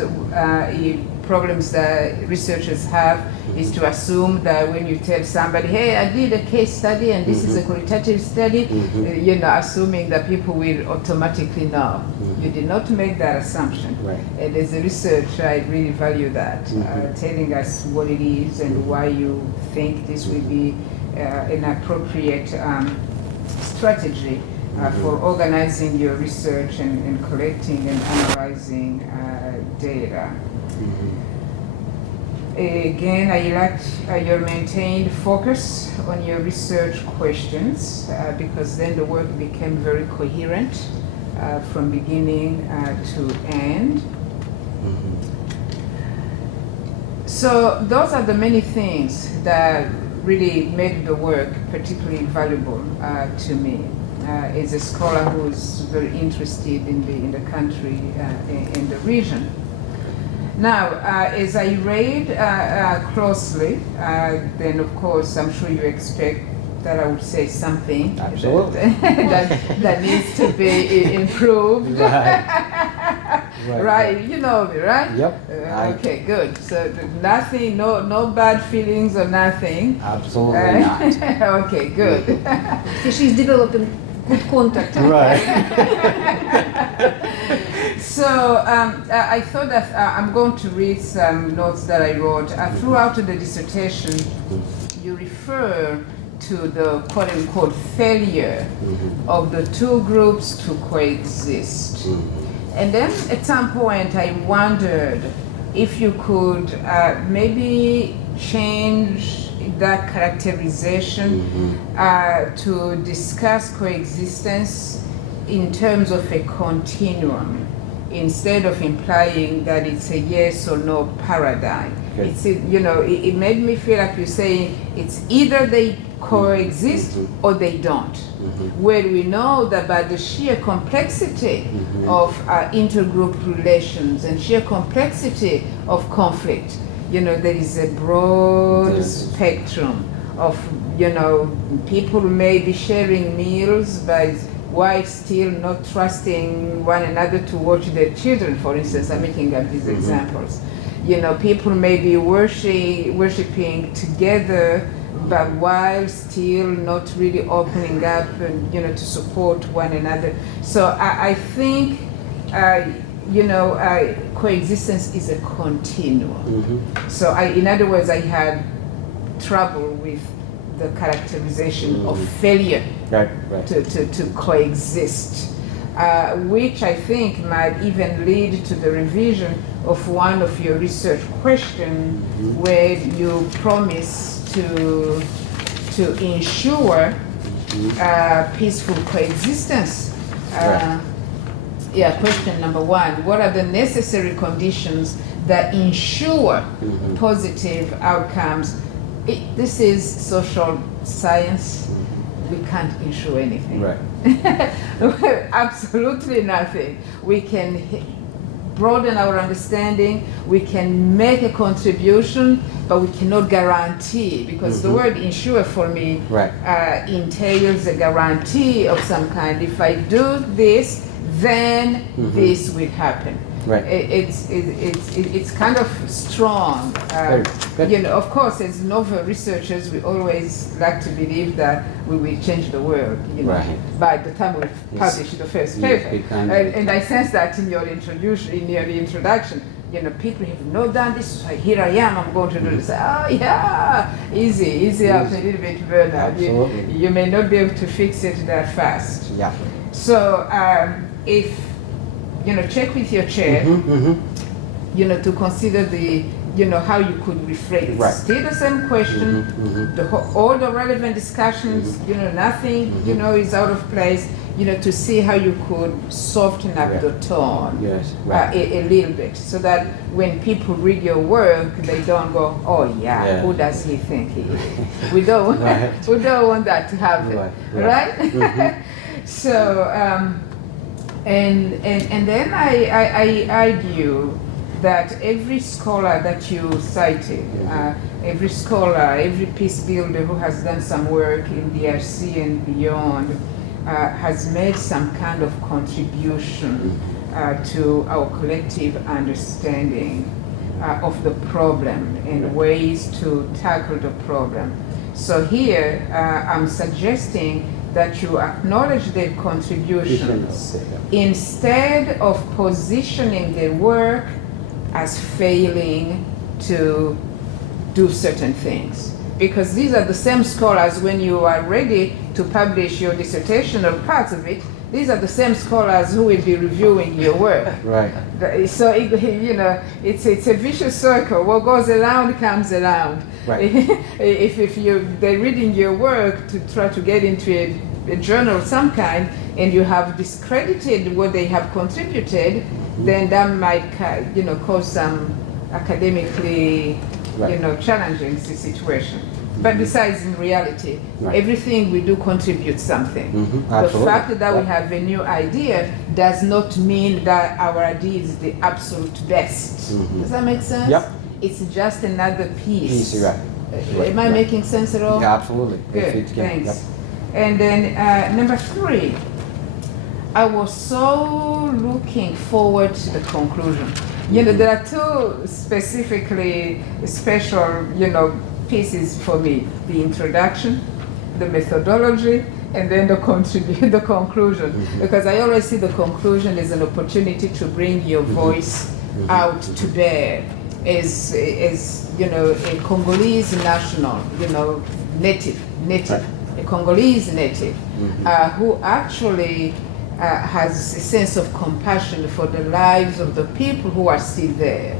problems that researchers have is to assume that when you tell somebody, hey, I did a case study and this is a qualitative study, assuming that people will automatically know. You did not make that assumption. Right. And as a researcher, I really value that, telling us what it is and why you think this will be an appropriate strategy for organizing your research and collecting and analyzing data. Again, I liked your maintained focus on your research questions, because then the work became very coherent from beginning to end. So those are the many things that really made the work particularly valuable to me as a scholar who's very interested in the country in the region. Now, as I read closely, then of course I'm sure you expect that I would say something that needs to be improved. Right. You know me, right? Yep. Okay, good. So nothing, no bad feelings or nothing. Absolutely not. Okay, good. So she's developing good contact. Right. So I thought that I'm going to read some notes that I wrote. Throughout the dissertation, you refer to the quote-unquote failure of the two groups to coexist. And then at some point I wondered if you could maybe change that characterization to discuss coexistence in terms of a continuum, instead of implying that it's a yes or no paradigm. Okay. It's, it made me feel like you're saying it's either they coexist or they don't. Where we know that by the sheer complexity of intergroup relations and sheer complexity of conflict, there is a broad spectrum of, people may be sharing meals by while still not trusting one another to watch their children, for instance. I'm making up these examples. People may be worshiping together, but while still not really opening up and, to support one another. So I think, coexistence is a continuum. So in other words, I had trouble with the characterization of failure to coexist, which I think might even lead to the revision of one of your research questions, where you promise to ensure peaceful coexistence. Question number 1: what are the necessary conditions that ensure positive outcomes? This is social science. We can't ensure anything. Right. Absolutely nothing. We can broaden our understanding, we can make a contribution, but we cannot guarantee, because the word ensure for me entails a guarantee of some kind. If I do this, then this will happen. Right. It's kind of strong. Of course, as novel researchers, we always like to believe that we will change the world. By the time we publish the first paper, and I sense that in your introduction. People have not done this. So here I am. I'm going to do this. Oh yeah, easy up a little bit, Bernard. You may not be able to fix it that fast. Yeah. So if check with your chair, to consider the, how you could rephrase it. Still the same question, all the relevant discussions, nothing, is out of place, to see how you could soften up the tone a little bit, so that when people read your work, they don't go, oh yeah, who does he think he is? We don't want that to happen, right? So, and then I argue that every scholar that you cited, every scholar, every peace builder who has done some work in DRC and beyond, has made some kind of contribution to our collective understanding of the problem and ways to tackle the problem. So here I'm suggesting that you acknowledge their contributions instead of positioning their work as failing to do certain things. Because these are the same scholars, when you are ready to publish your dissertation or parts of it, these are the same scholars who will be reviewing your work. Right. So, it's a vicious circle. What goes around comes around. Right. If they're reading your work to try to get into a journal of some kind, and you have discredited what they have contributed, then that might, cause some academically, challenging situation. But besides, in reality, everything we do contributes something. The fact that we have a new idea does not mean that our idea is the absolute best. Does that make sense? Yep. It's just another piece. Right. Am I making sense at all? Yeah, absolutely. Good, thanks. And then number 3, I was so looking forward to the conclusion. There are 2 specifically special, pieces for me: the introduction, the methodology, and then the conclusion. Because I always see the conclusion as an opportunity to bring your voice out to bear as a Congolese national, native, a Congolese native who actually has a sense of compassion for the lives of the people who are still there,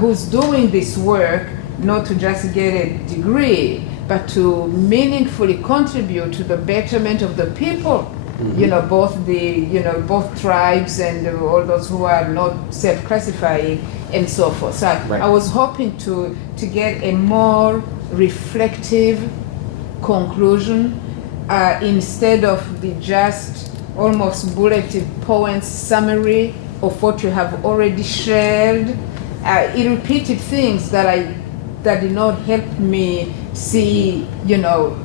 who's doing this work not to just get a degree, but to meaningfully contribute to the betterment of the people you know, both both tribes and all those who are not self-classifying and so forth. So Right. I was hoping to get a more reflective conclusion instead of the just almost bulleted points summary of what you have already shared. It repeated things that did not help me see, you know,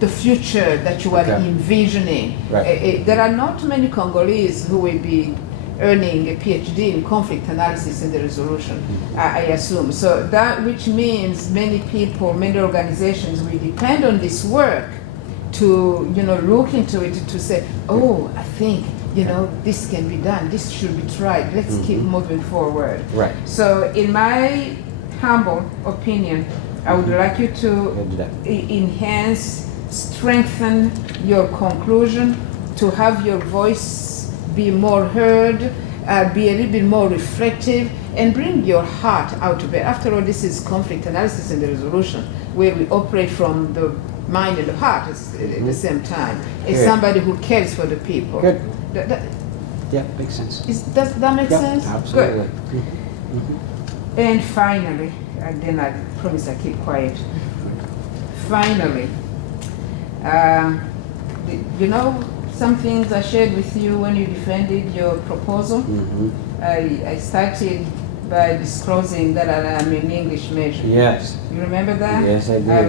the future that you are Okay. envisioning. Right. There are not many Congolese who will be earning a PhD in conflict analysis and resolution, I assume. So that, which means many people, many organizations will depend on this work to, you know, look into it, to say, oh, I think, you know, this can be done, this should be tried, let's keep moving forward. Right. So in my humble opinion, I would like you to We'll do that. enhance, strengthen your conclusion, to have your voice be more heard, be a little bit more reflective, and bring your heart out of it. After all, this is conflict analysis and resolution, where we operate from the mind and the heart at the same time. As Good. somebody who cares for the people. Good. That- Yeah, makes sense. does that make Yeah, sense? absolutely. Good. And finally, and then I promise I keep quiet. Finally, you know, some things I shared with you when you defended your proposal. Mhm. I started by disclosing that I'm an English major. Yes. You remember that? Yes, I do. I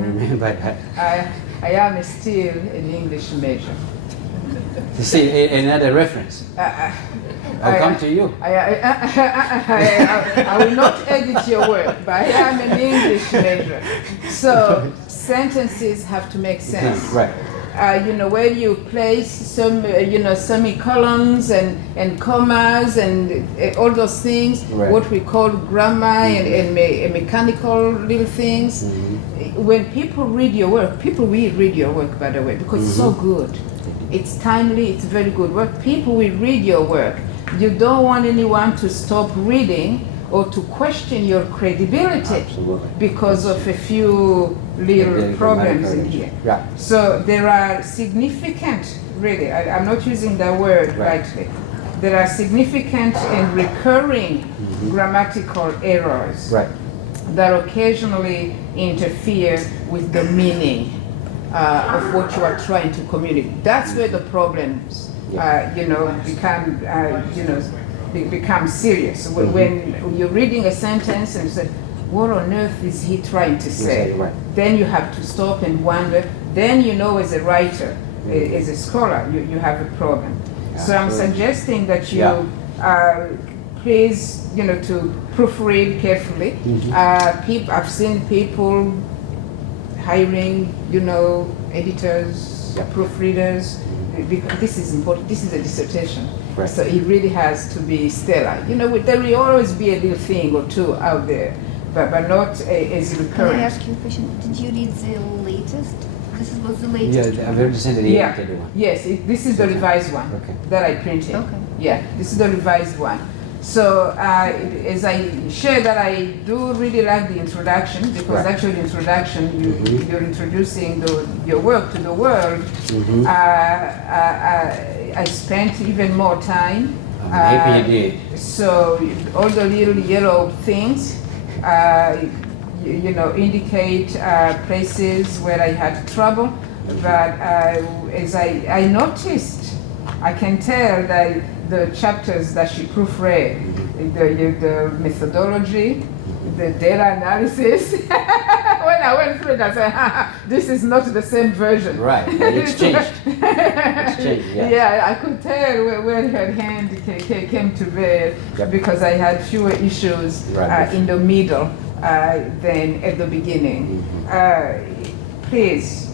remember that. I am still an English major. You see, another reference. I'll come to you. I will not edit your work, but I am an English major. So sentences have to make sense. Right. You know, when you place some, you know, semicolons and commas and all those things, Right. what we call grammar and mechanical little things. When people read your work, people will read your work, by the way, because it's so good. It's timely, it's very good work. People will read your work. You don't want anyone to stop reading or to question your credibility Absolutely. because of a few little Yeah, problems in grammatical here. Yeah. So there are significant, really, I'm not using that word Right. rightly. There are significant and recurring grammatical errors Right. that occasionally interfere with the meaning of what you are trying to communicate. That's where the problems, you know, become, you know, become serious. When you're reading a sentence and you say, what on earth is he trying to say? Right. Then you have to stop and wonder. Then you know, as a writer, as a scholar, you have a problem. So I'm Absolutely. suggesting that you please, you know, to proofread carefully. I've seen people hiring, you know, editors, Yeah. proofreaders, because this is important. This is a dissertation. Right. So it really has to be stellar. You know, there will always be a little thing or two out there, but not as Can I recurrent. ask you a question? Did you read the latest? This was the Yeah, latest. I've already sent the Yeah. edited one. Yes, this is the revised one Okay. that I printed. Okay. Yeah, this is the revised one. So as I share that, I do really like the introduction, because Right. actually the introduction, you're introducing your work to the world. I spent even more time. I'm happy you did. So all the little yellow things, you know, indicate places where I had trouble. But as I noticed, I can tell that the chapters that she proofread, the methodology, the data analysis. When I went through it, I said, this is not the same version. Right. It's changed. It's changed, yeah. Yeah, I could tell where her hand came to bear, Yep. because I had fewer issues Right. in the middle than at the beginning. Please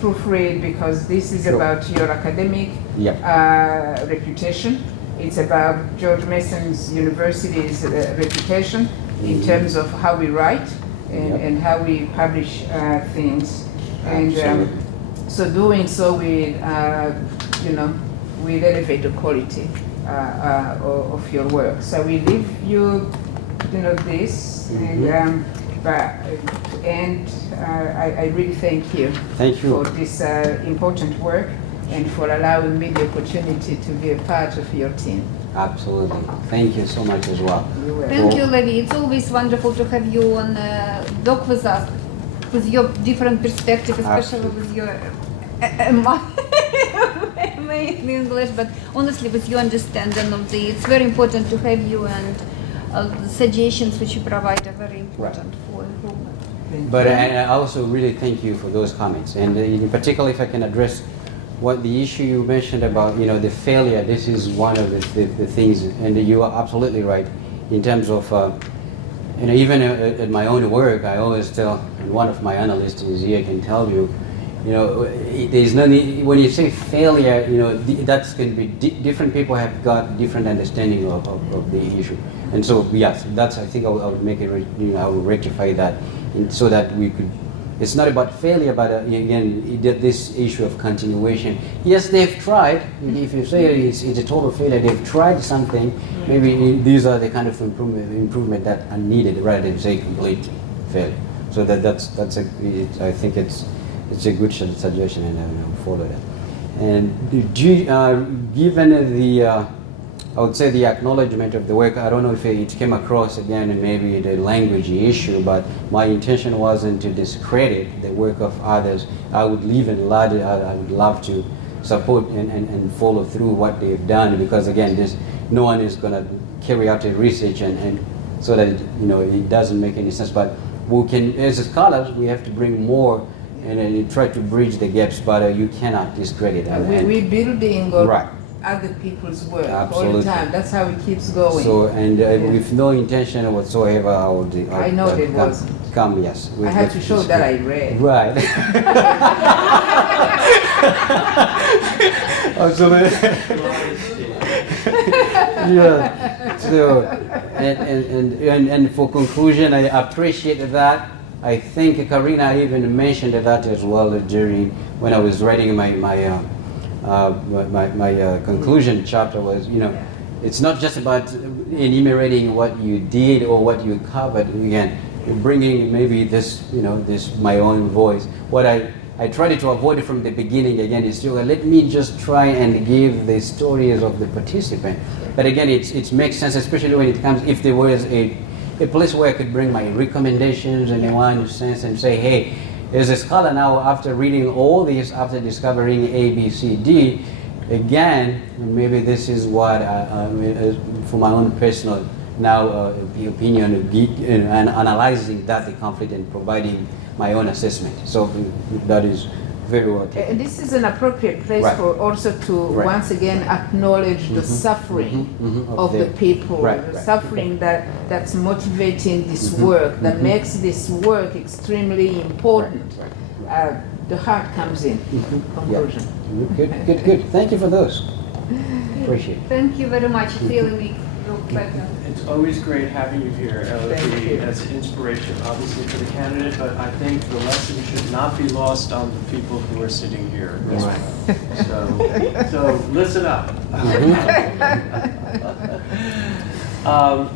proofread, because this is Sure. about your academic Yep. reputation. It's about George Mason's University's reputation in Mhm. terms of how we write Yep. and how we publish things. And Absolutely. so doing so will, you know, will elevate the quality of your work. So we leave you, you know, this. And But to end, I really thank you Thank you. for this important work and for allowing me the opportunity to be a part of your team. Absolutely. Thank you so much as well. You were- Thank you, Levi. It's always wonderful to have you on doc with us, with your different perspective, especially with your amazing English, but honestly with your understanding of the. It's very important to have you, and the suggestions which you provide are very important for improvement. But I also really thank you for those comments, and in particular, if I can address what the issue you mentioned about, the failure. This is one of the things, and you are absolutely right in terms of, even at my own work, I always tell, and one of my analysts is here can tell you, there's no need, when you say failure, that's going to be different people have got different understanding of the issue. And so, yes, that's, I think I would make it, I would rectify that so that we could, it's not about failure, but again, this issue of continuation. Yes, they've tried. If you say it's a total failure, they've tried something, maybe these are the kind of improvement that are needed rather than say complete failure. So that's I think it's a good suggestion, and I will follow that. And given the, I would say the acknowledgement of the work, I don't know if it came across again, and maybe the language issue, but my intention wasn't to discredit the work of others. I would I would love to support and follow through what they've done, because again, no one is going to carry out a research and so that it doesn't make any sense. But we can, as scholars, we have to bring more and try to bridge the gaps, but you cannot discredit. We're building on Right. other people's work all Absolutely. the time. That's how it keeps going. So, and with no intention whatsoever, I know there wasn't. Come, yes. I had to show that I read. Right. Absolutely. Yeah. So, and for conclusion, I appreciate that. I think Karina even mentioned that as well during when I was writing my conclusion chapter was, it's not just about enumerating what you did or what you covered. Again, bringing maybe this my own voice. What I tried to avoid from the beginning again is to let me just try and give the stories of the participant. But again, it makes sense, especially when it comes, if there was a place where I could bring my recommendations in one sense and say, hey, as a scholar now, after reading all this, after discovering A, B, C, D, again, maybe this is what, for my own personal now opinion, and analyzing that the conflict and providing my own assessment. So that is very well taken. This is an appropriate place Right. for also to Right. once again acknowledge the suffering of the people, Right, the right. suffering that's motivating this work, that makes this work extremely important. The heart comes in. Conclusion. Good. Thank you for those. Appreciate it. Thank you very much. It really makes you look better. It's always great having you here, Thank you. as an inspiration, obviously, for the candidate, but I think the lesson should not be lost on the people who are sitting here. as well. So listen up.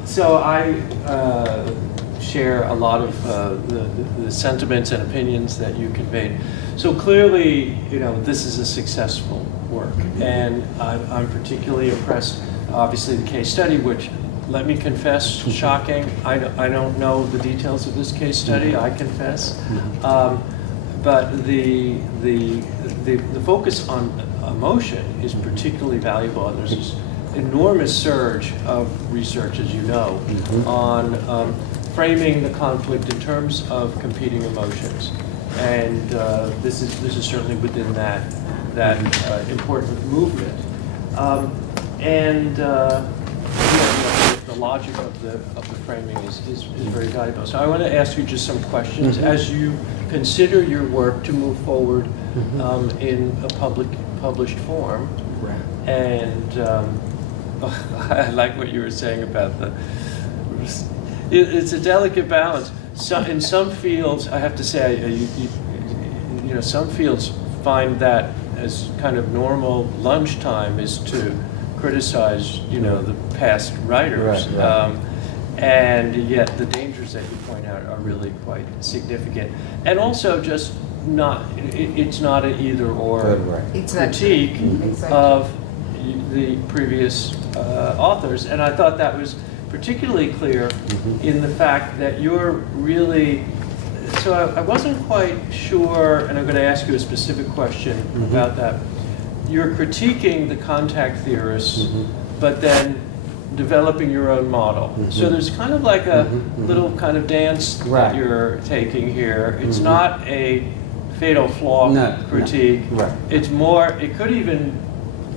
So I share a lot of the sentiments and opinions that you conveyed. So clearly, this is a successful work, and I'm particularly impressed. Obviously, the case study, which, let me confess, shocking. I don't know the details of this case study. I confess, but the focus on emotion is particularly valuable. And there's this enormous surge of research, as you know, on framing the conflict in terms of competing emotions, and this is certainly within that important movement. The logic of the framing is very valuable. So I want to ask you just some questions as you consider your work to move forward in a published form. Right. And I like what you were saying about it's a delicate balance. In some fields, I have to say, some fields find that as kind of normal lunchtime is to criticize, the past writers. Right. and yet the dangers that you point out are really quite significant. And also just not, it's not an either or Right. Exactly. critique Exactly. of the previous authors. And I thought that was particularly clear in the fact that you're really, so I wasn't quite sure, and I'm going to ask you a specific question about that. You're critiquing the contact theorists, but then developing your own model. So there's kind of like a little kind of dance that Right. you're taking here. It's not a fatal flaw No, critique. no. Right. It's more, it could even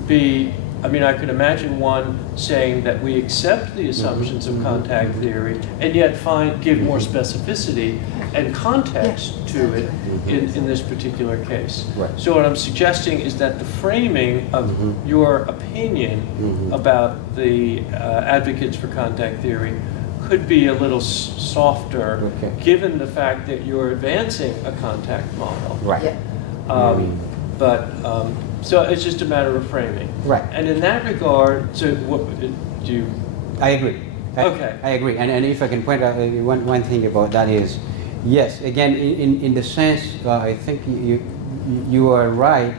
be, I mean, I could imagine one saying that we accept the assumptions of contact theory and yet give more specificity and context to it in this particular case. Right. So what I'm suggesting is that the framing of your opinion about the advocates for contact theory could be a little softer, Okay. given the fact that you're advancing a contact model. Right. Yeah. So it's just a matter of framing. Right. And in that regard, so what do you? I agree. Okay. I agree. And if I can point out one thing about that is, yes, again, in the sense, I think you are right,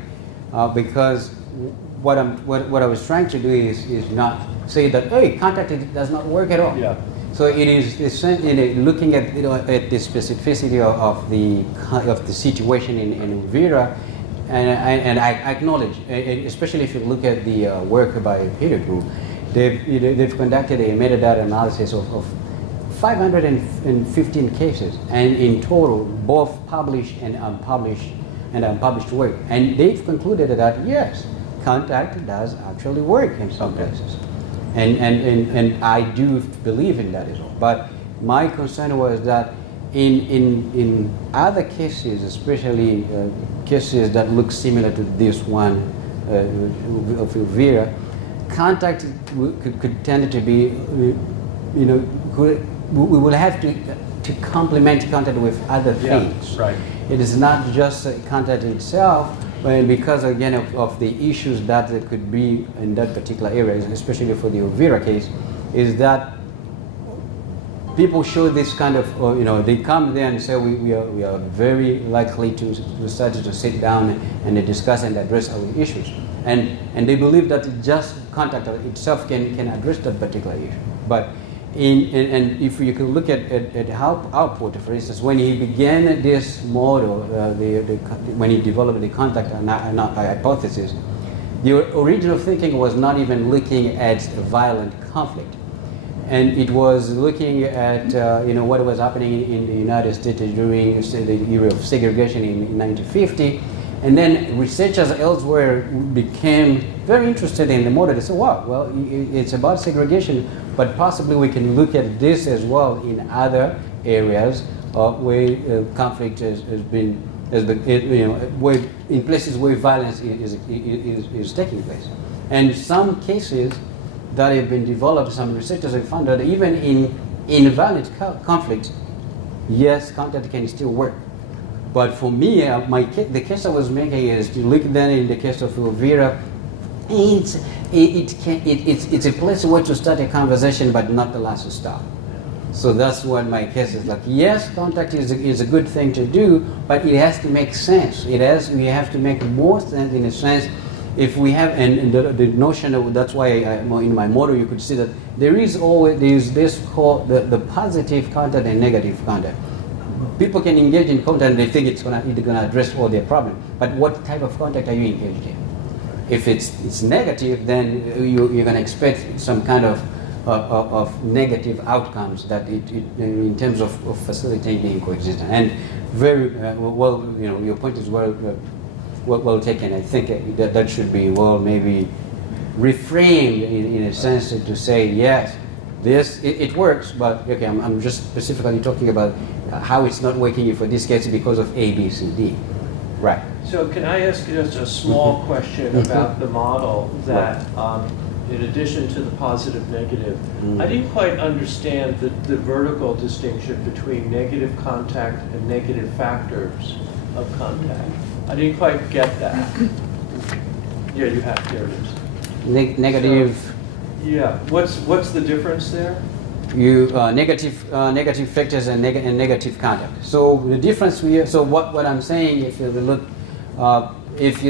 because what I was trying to do is not say that, hey, contact does not work at all. Yeah. So it is looking at at the specificity of the situation in Uvira, and I acknowledge, especially if you look at the work by Peter Group, they've conducted a metadata analysis of 515 cases, and in total, both published and unpublished work, and they've concluded that yes, contact does actually work in some places. And I do believe in that as well. But my concern was that in other cases, especially cases that look similar to this one of Uvira, contact could tend to be, we will have to complement contact with other things. Right. It is not just contact itself, but because again of the issues that there could be in that particular area, especially for the Uvira case, is that people show this kind of, they come there and say we are very likely to start to sit down and discuss and address our issues, and they believe that just contact itself can address that particular issue. But and if you can look at how output, for instance, when he began this model, when he developed the contact hypothesis, the original thinking was not even looking at violent conflict, and it was looking at what was happening in the United States during, say, the era of segregation in 1950. And then researchers elsewhere became very interested in the model. They said, wow, well, it's about segregation, but possibly we can look at this as well in other areas where conflict has been, where in places where violence is taking place. And some cases that have been developed, some researchers have found that even in violent conflict, yes, contact can still work. But for me, the case I was making is to look then in the case of Uvira, it's a place where to start a conversation, but not the last to stop. So that's what my case is like. Yes, contact is a good thing to do, but it has to make sense. We have to make more sense in a sense. If we have, and the notion of, that's why in my model you could see that there is this called the positive contact and negative contact. People can engage in contact and they think it's going to address all their problems. But what type of contact are you engaged in? If it's negative, then you're going to expect some kind of negative outcomes that in terms of facilitating coexistence. And very well, your point is well taken. I think that should be maybe reframed in a sense to say yes. It works, but okay, I'm just specifically talking about how it's not working for this case because of A, B, C, D. Right. So can I ask you just a small question about the model that, in addition to the positive, negative, I didn't quite understand the vertical distinction between negative contact and negative factors of contact. I didn't quite get that. Yeah, you have, there it is. Negative. Yeah, what's the difference there? negative factors and negative contact. So the difference here. So what I'm saying, if you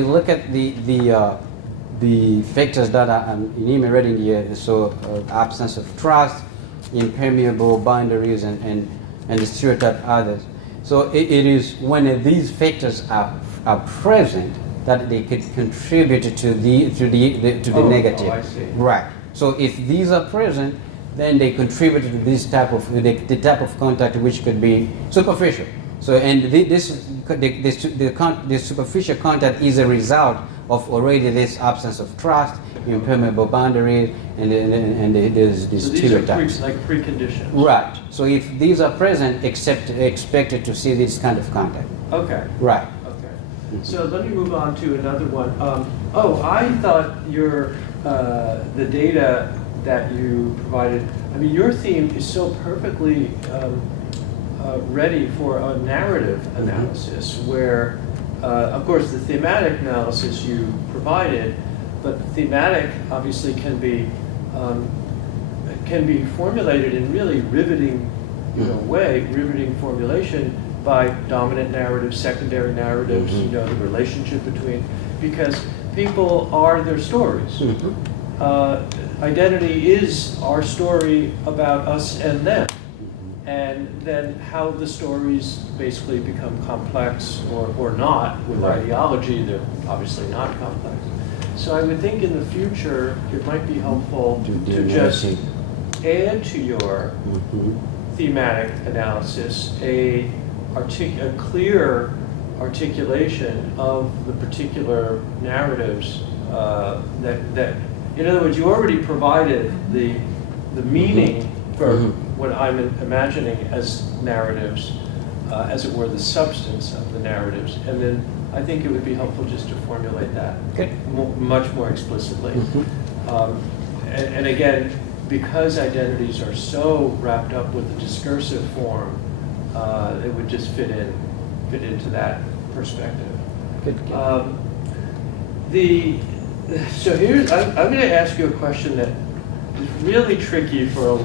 look at the factors that I'm enumerating here, so absence of trust, impermeable boundaries, and the stereotype others. So it is when these factors are present that they could contribute to the negative. I see. Right. So if these are present, then they contribute to this type of the type of contact which could be superficial. So and the superficial contact is a result of already this absence of trust, impermeable boundaries, and there's these So these are stereotypes. like preconditions. Right. So if these are present, expected to see this kind of contact. Okay. Right. Okay. So let me move on to another one. I thought the data that you provided, I mean, your theme is so perfectly ready for a narrative analysis where, of course, the thematic analysis you provided, but the thematic obviously can be formulated in really riveting, riveting formulation by dominant narratives, secondary narratives, the relationship between, because people are their stories. Identity is our story about us and them. And then how the stories basically become complex or not with Right. ideology, they're obviously not complex. So I would think in the future, it might be helpful to just add to your thematic analysis a clear articulation of the particular narratives that in other words, you already provided the meaning for what I'm imagining as narratives, as it were, the substance of the narratives, and then I think it would be helpful just to formulate that much more explicitly. And again, because identities are so wrapped up with the discursive form, it would just fit into that perspective. So here's, I'm going to ask you a question that is really tricky for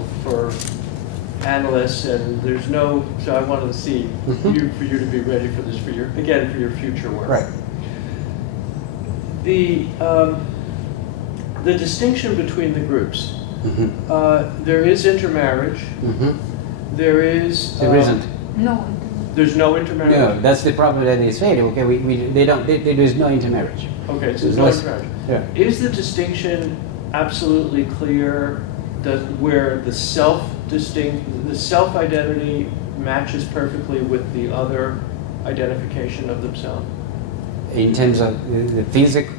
analysts, and there's no, so I wanted to see for you to be ready for this, for your future work. Right. The distinction between the groups, there is intermarriage, there is... There isn't. No. There's no intermarriage? No, that's the problem that they say. Okay, there is no intermarriage. Okay, so there's no intermarriage. Yeah. Is the distinction absolutely clear where the self-identity matches perfectly with the other identification of themselves? In terms of the physical?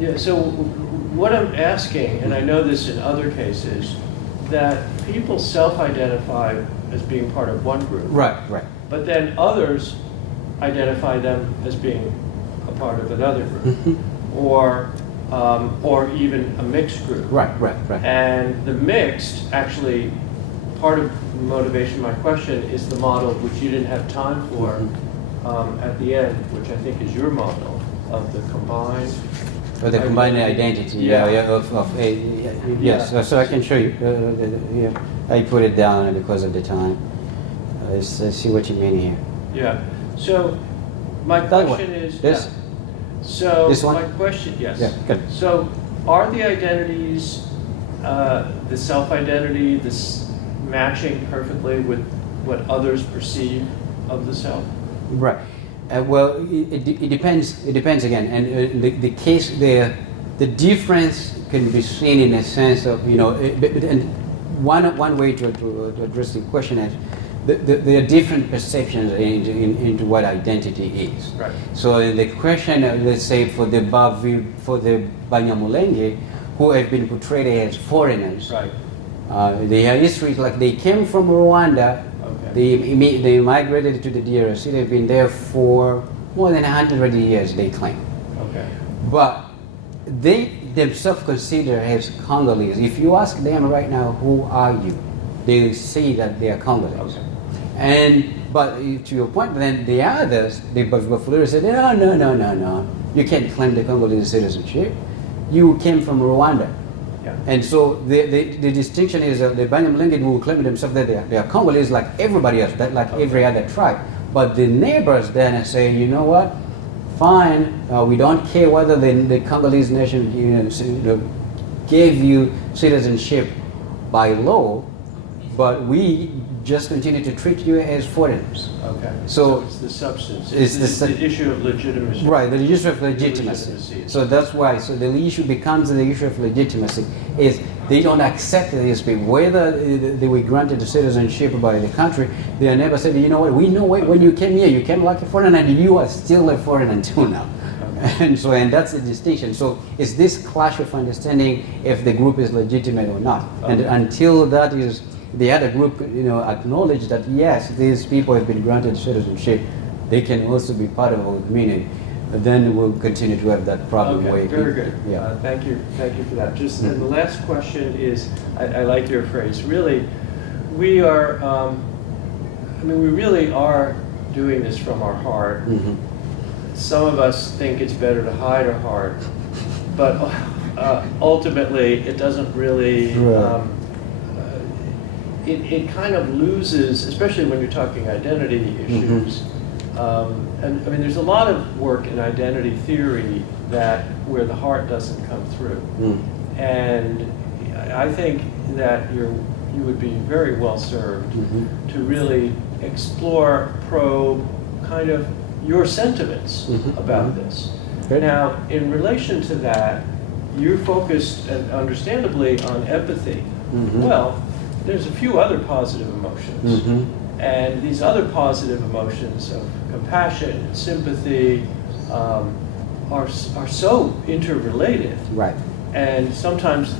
Yeah, so what I'm asking, and I know this in other cases, that people self-identify as being part of one group. Right. But then others identify them as being a part of another group, or even a mixed group. Right. And the mixed, actually, part of the motivation of my question is the model which you didn't have time for at the end, which I think is your model of the combined. Or the combined identity. Yes. So I can show you. I put it down because of the time. I see what you mean here. Yeah. So my That question one. is. This? Yeah. So This one? my question, yes. Yeah, good. So are the identities, the self-identity, this matching perfectly with what others perceive of the self? Right. Well, it depends. It depends again, and the case there, the difference can be seen in a sense of and one way to address the question is there are different perceptions into what identity is. Right. So the question, let's say for the Banyamulenge, who have been portrayed as foreigners, Right. their history is like they came from Rwanda. Okay. They migrated to the DRC. They've been there for more than 100 years, they claim. Okay. But they themselves consider as Congolese. If you ask them right now, who are you? They say that they are Congolese. Okay. But to your point, then the others, the Bafulero said, no. You can't claim the Congolese citizenship. You came from Rwanda. Yeah. And so the distinction is the Banyamulenge will claim themselves that they are Congolese like everybody else, that like every other tribe. But the neighbors then say, you know what, fine, we don't care whether the Congolese nation gave you citizenship by law, but we just continue to treat you as foreigners. Okay. So It's the substance. it's It's the the issue of legitimacy. Right, the issue of legitimacy. Legitimacy. So that's why. So the issue becomes the issue of legitimacy. Is they don't accept these people, whether they were granted citizenship by the country. They never said, you know what? We know when you came here, you came like a foreigner, and you are still a foreigner until now. And so, and that's the distinction. So it's this clash of understanding if the group is legitimate or not. And until that is, the other group, acknowledge that yes, these people have been granted citizenship, they can also be part of our community. Then we'll continue to have that problem. Okay, very good. Yeah. Thank you for that. Just the last question is, I like your phrase. Really, we are. We really are doing this from our heart. Mhm. Some of us think it's better to hide our heart, but ultimately, it doesn't really. Right. It kind of loses, especially when you're talking identity issues. And I mean, there's a lot of work in identity theory that where the heart doesn't come through. Mm. And I think that you would be very well served Mhm. to really explore, probe, kind of your sentiments Mhm. about Mhm. this. Good. Now, in relation to that, you focused, and understandably, on empathy. Mhm. Well, there's a few other positive emotions. Mhm. And these other positive emotions of compassion, sympathy, are so interrelated. Right. And sometimes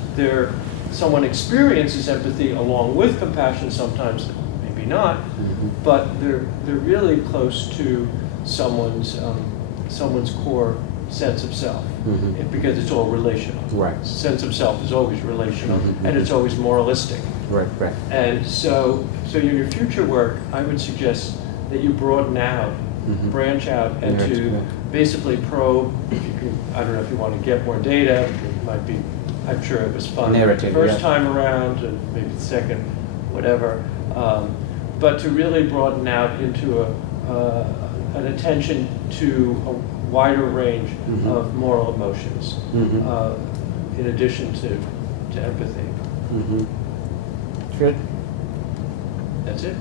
someone experiences empathy along with compassion, sometimes maybe not, Mhm. but they're really close to someone's core sense of self, Mhm. because it's all relational. Right. Sense of self is always relational, Mhm. and it's always moralistic. Right. Right. And so in your future work, I would suggest that you broaden out, Mhm. branch out, and Yeah, to yeah. basically probe. If you can, I don't know if you want to get more data. It might be. I'm sure it was fun Narrative, the first yeah. time around, and maybe the second, whatever. But to really broaden out into an attention to a wider range Mhm. of moral emotions, Mhm. in addition to empathy. Mhm. Good. That's it.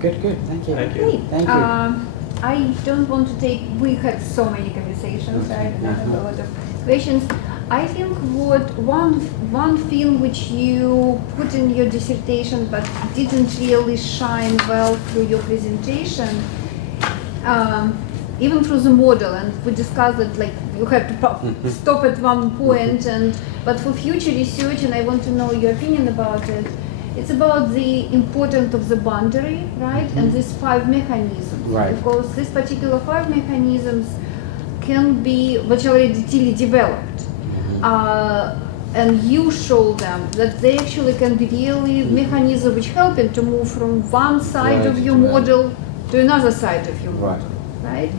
Good. Good. Thank you. Thank you. Great. Thank you. I don't want to take, we had so many conversations, right? And I have a lot of questions. I think one thing which you put in your dissertation but didn't really shine well through your presentation, even through the model, and we discussed that like you have to stop at one point, but for future research, and I want to know your opinion about it, it's about the importance of the boundary, right? And these 5 mechanisms. Right. Because these particular 5 mechanisms can be, which are already developed. And you show them that they actually can be really mechanisms which helping to move from one side Right, of your right. model to another side of your Right. model, right?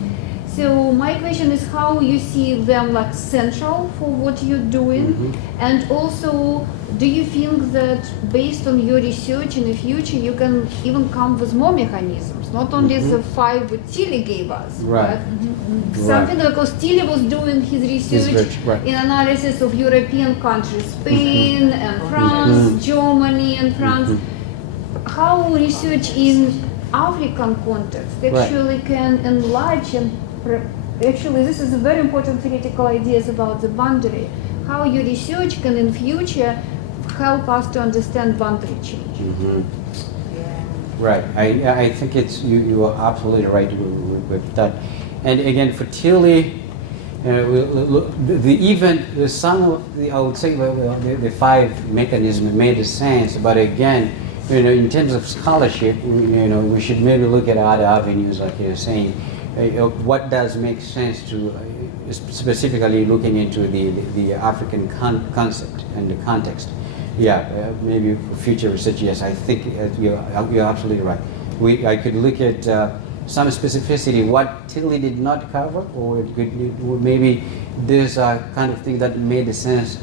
So my question is how you see them like central for what you're doing, Mhm. and also do you think that based on your research in the future you can even come with more mechanisms, not only the 5 what Tilly gave us, Right. but something because Tilly was doing his research Research, right. in analysis of European countries, Spain and France, Germany and France. How research in African context actually can enlarge and actually this is a very important theoretical ideas about the boundary. How your research can in future help us to understand boundary change. Mhm. Right. I think it's you are absolutely right with that. And again, for Tilly, some of the I would say the 5 mechanisms made sense, but again, in terms of scholarship, we should maybe look at other avenues, like you're saying. What does make sense to specifically looking into the African concept and the context? Yeah, maybe for future research. Yes, I think you're absolutely right. I could look at some specificity what Tilly did not cover, or maybe there's a kind of thing that made sense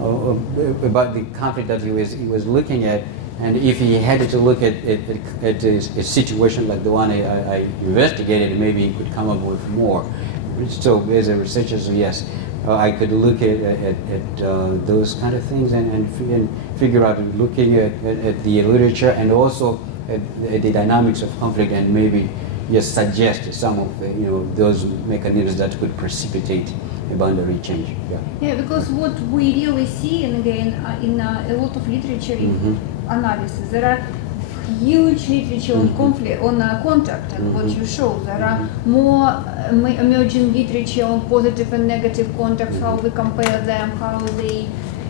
about the conflict that he was looking at, and if he had to look at a situation like the one I investigated, maybe he could come up with more. So as a researcher, so yes, I could look at those kind of things and figure out, looking at the literature and also at the dynamics of conflict, and maybe just suggest some of those mechanisms that could precipitate a boundary change. Yeah. Yeah, because what we really see, and again, in a lot of literature analysis, there are huge literature on conflict, on contact, and what you show. There are more emerging literature on positive and negative contacts, how we compare them, how they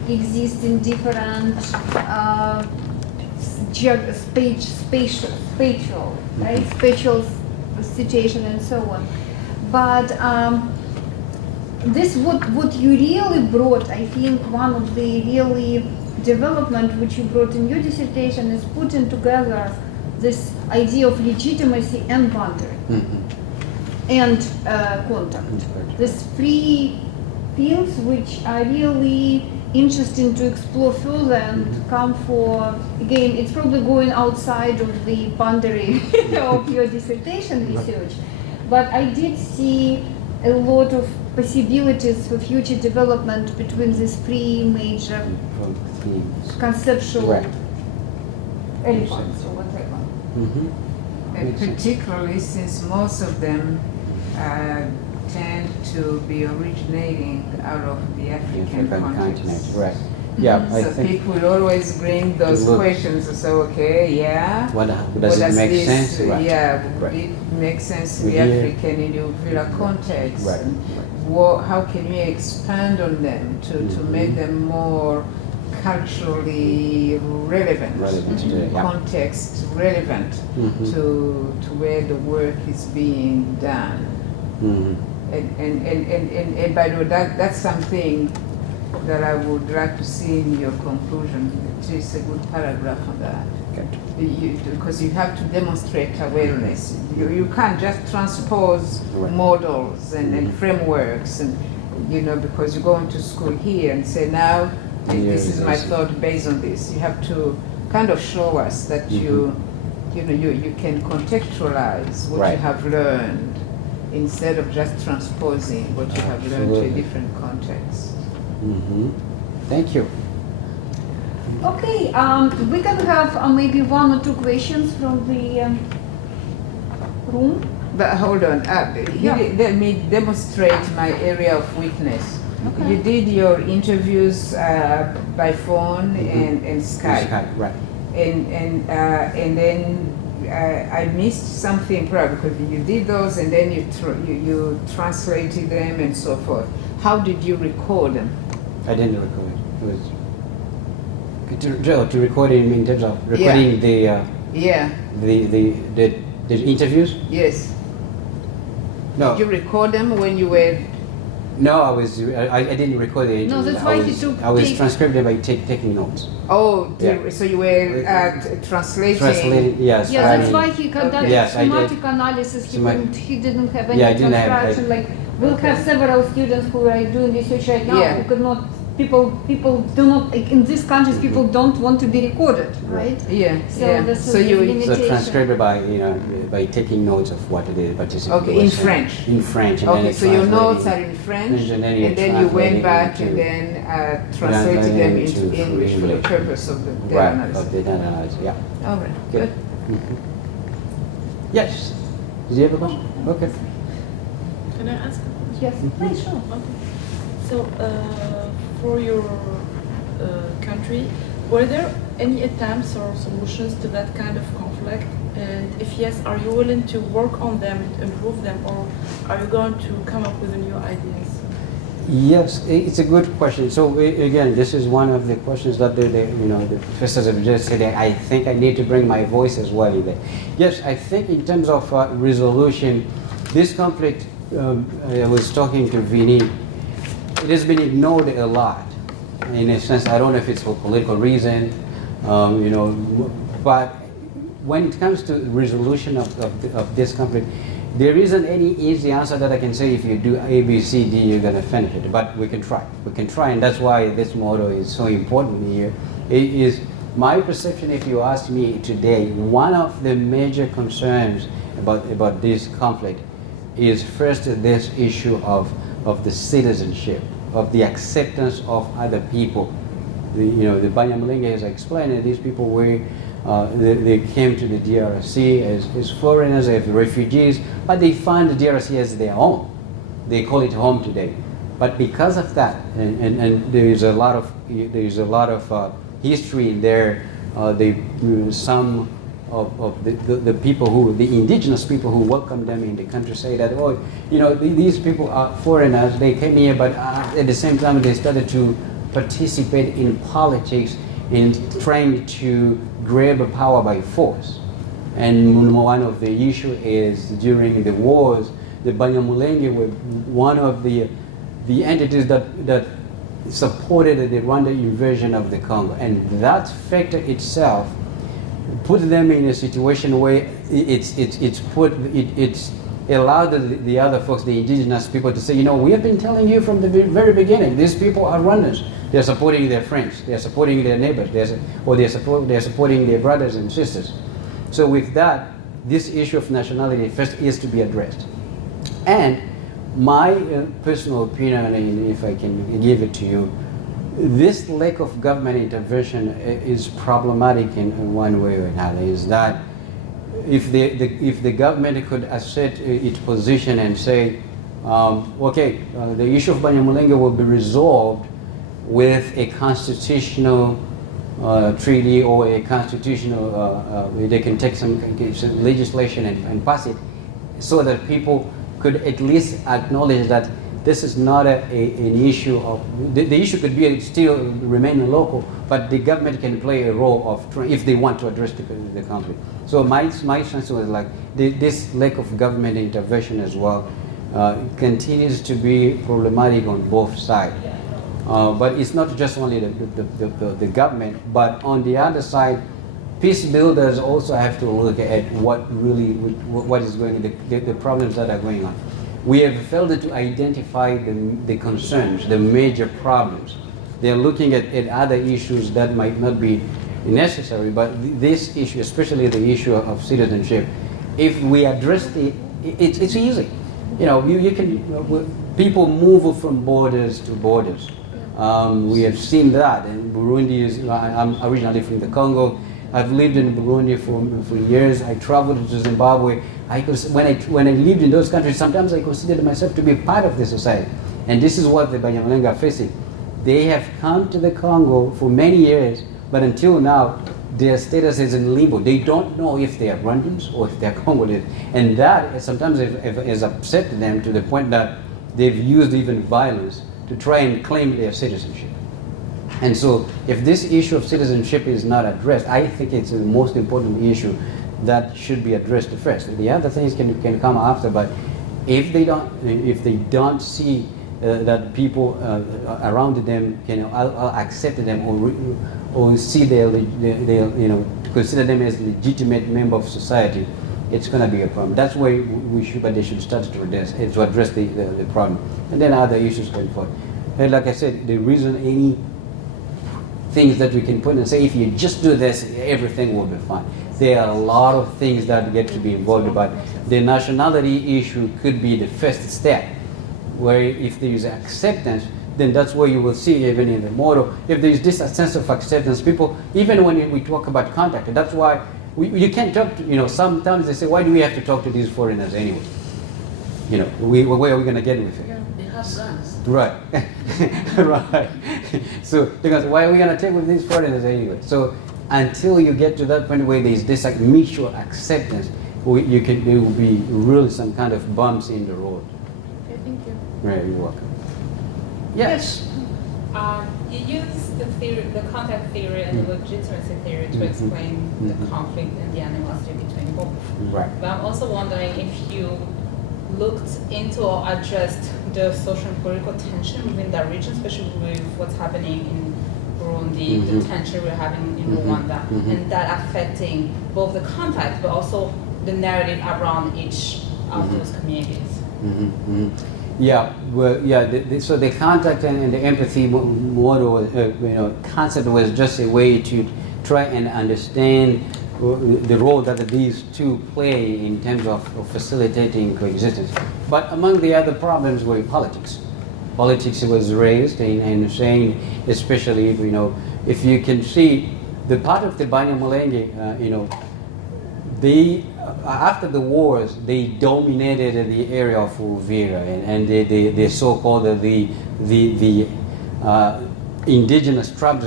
exist in different spatial, right? Spatial situation and so on. But this what you really brought, I think one of the really development which you brought in your dissertation is putting together this idea of legitimacy and boundary and contact. These three fields which are really interesting to explore further and come for, again, it's probably going outside of the boundary of your dissertation research, but I did see a lot of possibilities for future development between these three major conceptual elements or whatever. And particularly since most of them tend to be originating out of the African continent. Right. Yeah, I So think. people will always bring those questions and say, okay, yeah. Does it make this, sense? Right. Yeah, Right. it makes sense in the Here. African individual context. Right. And how can we expand on them to make them more culturally relevant, context relevant to where the work is being done. And by the way, that's something that I would like to see in your conclusion. It is a good paragraph on that. Because you have to demonstrate awareness. You can't just transpose models and frameworks, and because you go into school here and say, now this is my thought based on this. You have to kind of show us that you can contextualize what you have learned instead of just transposing what you have learned to a different context. Thank you. Okay, we can have maybe one or two questions from the room. But hold on, let me demonstrate my area of weakness. Okay. You did your interviews by phone and Skype. Right. And then I missed something probably because you did those and then you translated them and so forth. How did you record them? I didn't record it. It was to record it in terms of recording the interviews. Yes. No. Did you record them when you were? No, I didn't record the interviews. No, that's why he took. I was transcribing by taking notes. Oh, so you were translating. Translating, yes. Yeah, that's why he conducted Yes, I did. schematic analysis. He didn't have any Yeah, I didn't have- transcription. Like we'll have several students who are doing research right now who could not. People do not, like, in these countries. People don't want to be recorded, right? Yeah. So this is So you limitation. transcribed by taking notes of what the participant okay was in saying. French. In French. And Okay, then so your notes translating. are in French, And then and then you went back and into- then translated them into English for the English. purpose of the data Right, analysis. of the data analysis, yeah. All right, Good. good. Yes. Did you have a question? Okay. Can I ask a question? Yes, please, sure. Okay. So, for your country, were there any attempts or solutions to that kind of conflict? And if yes, are you willing to work on them, improve them, or are you going to come up with new ideas? Yes, it's a good question. So again, this is one of the questions that the professors have just said. I think I need to bring my voice as well in there. Yes, I think in terms of resolution, this conflict, I was talking to Vinny, it has been ignored a lot. In a sense, I don't know if it's for political reason, but when it comes to resolution of this conflict, There isn't any easy answer that I can say if you do A, B, C, D, you're going to finish it. But we can try. We can try, and that's why this motto is so important here. It is my perception, if you ask me today, one of the major concerns about this conflict is first this issue of the citizenship, of the acceptance of other people. The Banyamulenge, as I explained, and these people were they came to the DRC as foreigners, as refugees, but they find the DRC as their own. They call it home today. But because of that, and there is a lot of history there. Some of the people the indigenous people who welcomed them in the country say that, these people are foreigners. They came here, but at the same time they started to participate in politics in trying to grab power by force. And one of the issues is during the wars, the Banyamulenge were one of the entities that supported the Rwanda invasion of the Congo. And that factor itself put them in a situation where it's allowed the other folks, the indigenous people, to say, we have been telling you from the very beginning, these people are Rwandans. They're supporting their friends, they're supporting their neighbors, they're supporting their brothers and sisters. So with that, this issue of nationality first is to be addressed. And my personal opinion, and if I can give it to you, this lack of government intervention is problematic in one way or another. Is that if the government could assert its position and say, the issue of Banyamulenge will be resolved with a constitutional treaty or a constitutional, they can take some legislation and pass it, so that people could at least acknowledge that this is not an issue of, the issue could be still remain local, but the government can play a role of, if they want to address the conflict. So my sense was like, this lack of government intervention as well continues to be problematic on both sides. But it's not just only the government, but on the other side, peace builders also have to look at what is going on, the problems that are going on. We have failed to identify the concerns, the major problems. They're looking at other issues that might not be necessary, but this issue, especially the issue of citizenship, if we address it's easy. You can, people move from borders to borders. We have seen that, and Burundi I'm originally from the Congo. I've lived in Burundi for years. I traveled to Zimbabwe. When I lived in those countries, sometimes I considered myself to be part of the society. And this is what the Banyamulenge are facing. They have come to the Congo for many years, but until now, their status is in limbo. They don't know if they are Rwandans or if they are Congolese. And that sometimes has upset them to the point that they've used even violence to try and claim their citizenship. And so if this issue of citizenship is not addressed, I think it's the most important issue that should be addressed first. The other things can come after, but if they don't see that people around them can accept them or see their consider them as legitimate member of society, it's going to be a problem. That's why they should start to address the problem, and then other issues going forward. And like I said, there isn't any things that we can put and say, if you just do this, everything will be fine. There are a lot of things that get to be involved, but the nationality issue could be the first step, where if there is acceptance, then that's where you will see, even in the motto, if there is this sense of acceptance, people, even when we talk about contact, that's why you can't talk to, sometimes they say, why do we have to talk to these foreigners anyway? Where are we going to get with it? Yeah, they have guns. Right. Right. So because why are we gonna take with these foreigners anyway? So until you get to that point where there is this mutual acceptance, there will be really some kind of bumps in the road. Okay, thank you. Right, you're welcome. Yes. You use the contact theory and the legitimacy theory to explain the conflict and the animosity between both. Right. But I'm also wondering if you looked into or addressed the social and political tension within that region, especially with what's happening in Burundi, the tension we're having in Rwanda, and that affecting both the contact but also the narrative around each of those communities. Yeah, well, yeah. So the contact and the empathy model, concept was just a way to try and understand the role that these two play in terms of facilitating coexistence. But among the other problems were politics. Politics was raised and saying, especially if you can see the part of the Banyamulenge, they after the wars they dominated the area of Uvira and the so-called the indigenous tribes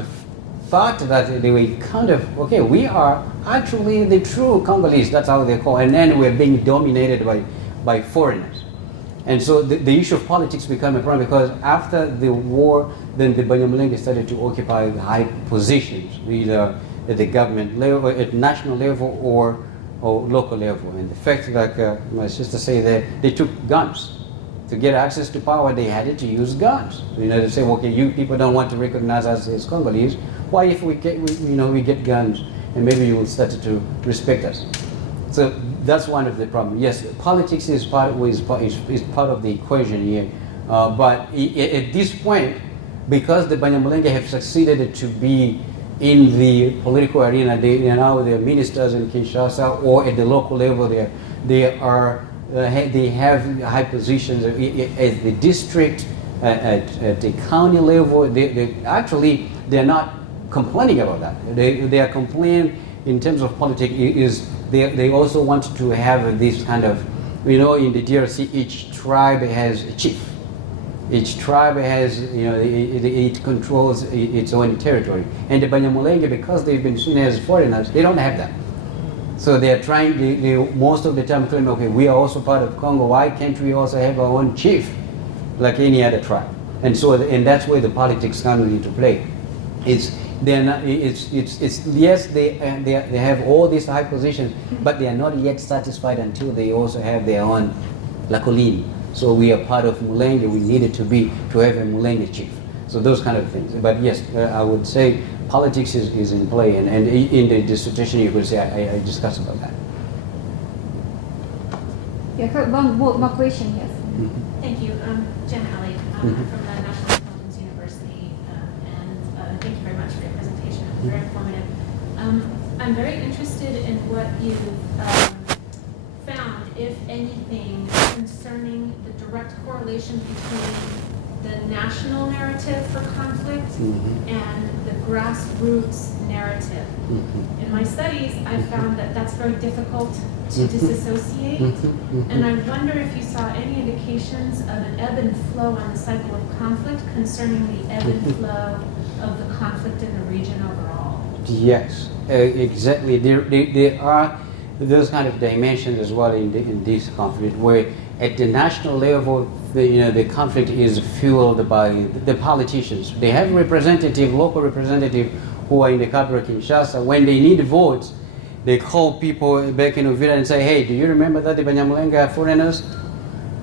thought that they were kind of okay. We are actually the true Congolese. That's how they call, and then we're being dominated by foreigners. And so the issue of politics became a problem because after the war, then the Banyamulenge started to occupy high positions, either at the government level, at national level, or local level. And the fact that my sister say that they took guns to get access to power, they had to use guns. They say, okay, you people don't want to recognize us as Congolese. Why, if we get guns, and maybe you will start to respect us. So that's one of the problems. Yes, politics is part of the equation here. But at this point, because the Banyamulenge have succeeded to be in the political arena, they're ministers in Kinshasa or at the local level. They have high positions at the district, at the county level. They're not complaining about that. They are complaining in terms of politics. They also want to have this kind of, in the DRC, each tribe has a chief. Each tribe has, it controls its own territory. And the Banyamulenge, because they've been seen as foreigners, they don't have that. So they are trying, they most of the time claim, okay, we are also part of Congo. Why can't we also have our own chief, like any other tribe? And that's where the politics come into play. Yes, they have all these high positions, but they are not yet satisfied until they also have their own Lakolini. So we are part of Mulenge. We needed to have a Mulenge chief. So those kind of things. But yes, I would say politics is in play, and in the dissertation you could say I discussed about that. Yeah, one more question, yes. Thank you. Jen Alley from the National Intelligence University, and thank you very much for your presentation. It was very informative. I'm very interested in what you've found, if anything, concerning the direct correlation between the national narrative for conflict and the grassroots narrative. In my studies, I found that that's very difficult to disassociate, and I wonder if you saw any indications of an ebb and flow on the cycle of conflict concerning the ebb and flow of the conflict in the region overall. Yes, exactly. There are those kind of dimensions as well in this conflict, where at the national level, the conflict is fueled by the politicians. They have local representative who are in the capital Kinshasa. When they need votes, they call people back in Uvira and say, hey, do you remember that the Banyamulenge are foreigners?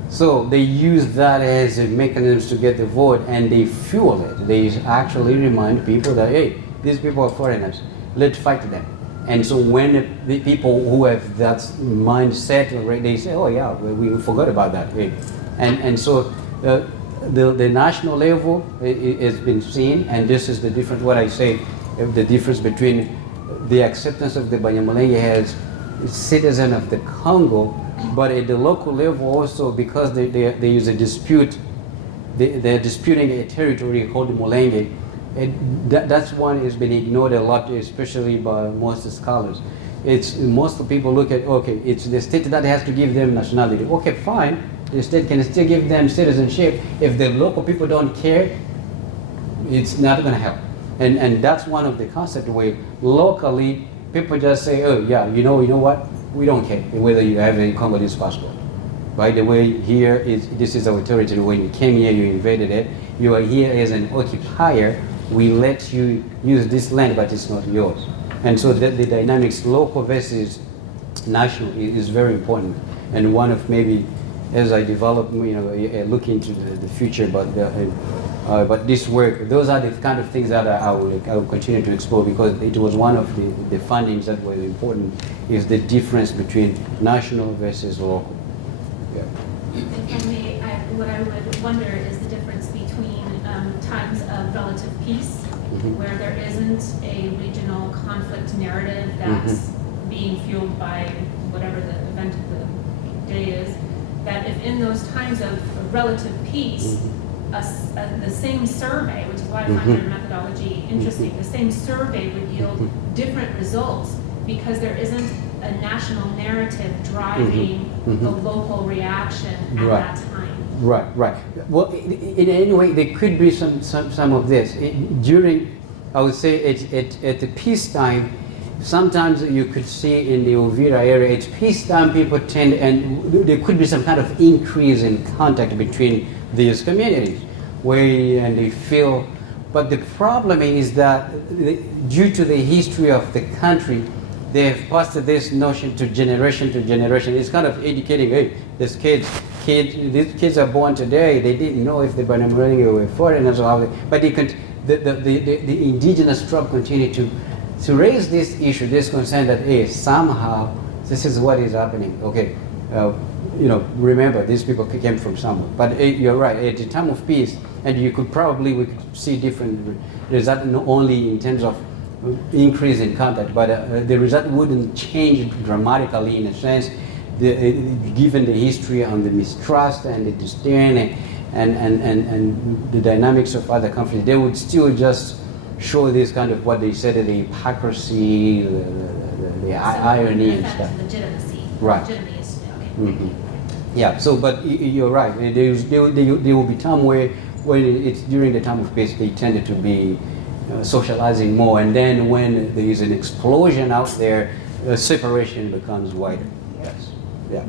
So they use that as a mechanism to get the vote, and they fuel it. They actually remind people that, hey, these people are foreigners. Let's fight them. And so when the people who have that mindset already, they say, oh yeah, we forgot about that. And so the national level has been seen, and this is the difference, what I say, the difference between the acceptance of the Banyamulenge as citizen of the Congo, but at the local level also, because they use a dispute, they're disputing a territory called the Mulenge. That's one has been ignored a lot, especially by most scholars. Most people look at, okay, it's the state that has to give them nationality. Okay, fine, the state can still give them citizenship. If the local people don't care, it's not going to help. And that's one of the concepts where locally people just say, oh yeah, you know what? We don't care whether you have a Congolese passport. By the way, this is our territory. When you came here, you invaded it. You are here as an occupier. We let you use this land, but it's not yours. And so the dynamics, local versus national, is very important. And one of maybe, as I develop, look into the future, but this work, those are the kind of things that I will continue to explore, because it was one of the findings that was important, is the difference between national versus local. If I may, what I would wonder is the difference between times of relative peace, where there isn't a regional conflict narrative that's being fueled by whatever the event of the day is, that if in those times of relative peace, the same survey, which is why I find your methodology interesting, the same survey would yield different results because there isn't a national narrative driving the local reaction at Right. that time. Right. Well, in any way, there could be some of this. During, I would say, at the peacetime, sometimes you could see in the Uvira area, it's peacetime, people tend, and there could be some kind of increase in contact between these communities, where and they feel, but the problem is that due to the history of the country, they have passed this notion to generation. It's kind of educating, hey, these kids are born today, they didn't know if the Banyamulenge were foreigners or how they, but the indigenous tribe continue to raise this issue, this concern that, hey, somehow this is what is happening. Okay, remember, these people came from somewhere. But you're right, at the time of peace, and we could see different results, not only in terms of increase in contact, but the result wouldn't change dramatically in a sense, given the history and the mistrust and the disdain and the dynamics of other countries. They would still just show this kind of what they said, the hypocrisy, the irony and stuff. Legitimacy. Right. Legitimacy is, okay. Yeah. So, but you're right. There will be time where it's during the time of peace they tended to be socializing more, and then when there is an explosion out there, separation becomes wider. Yes. Yeah.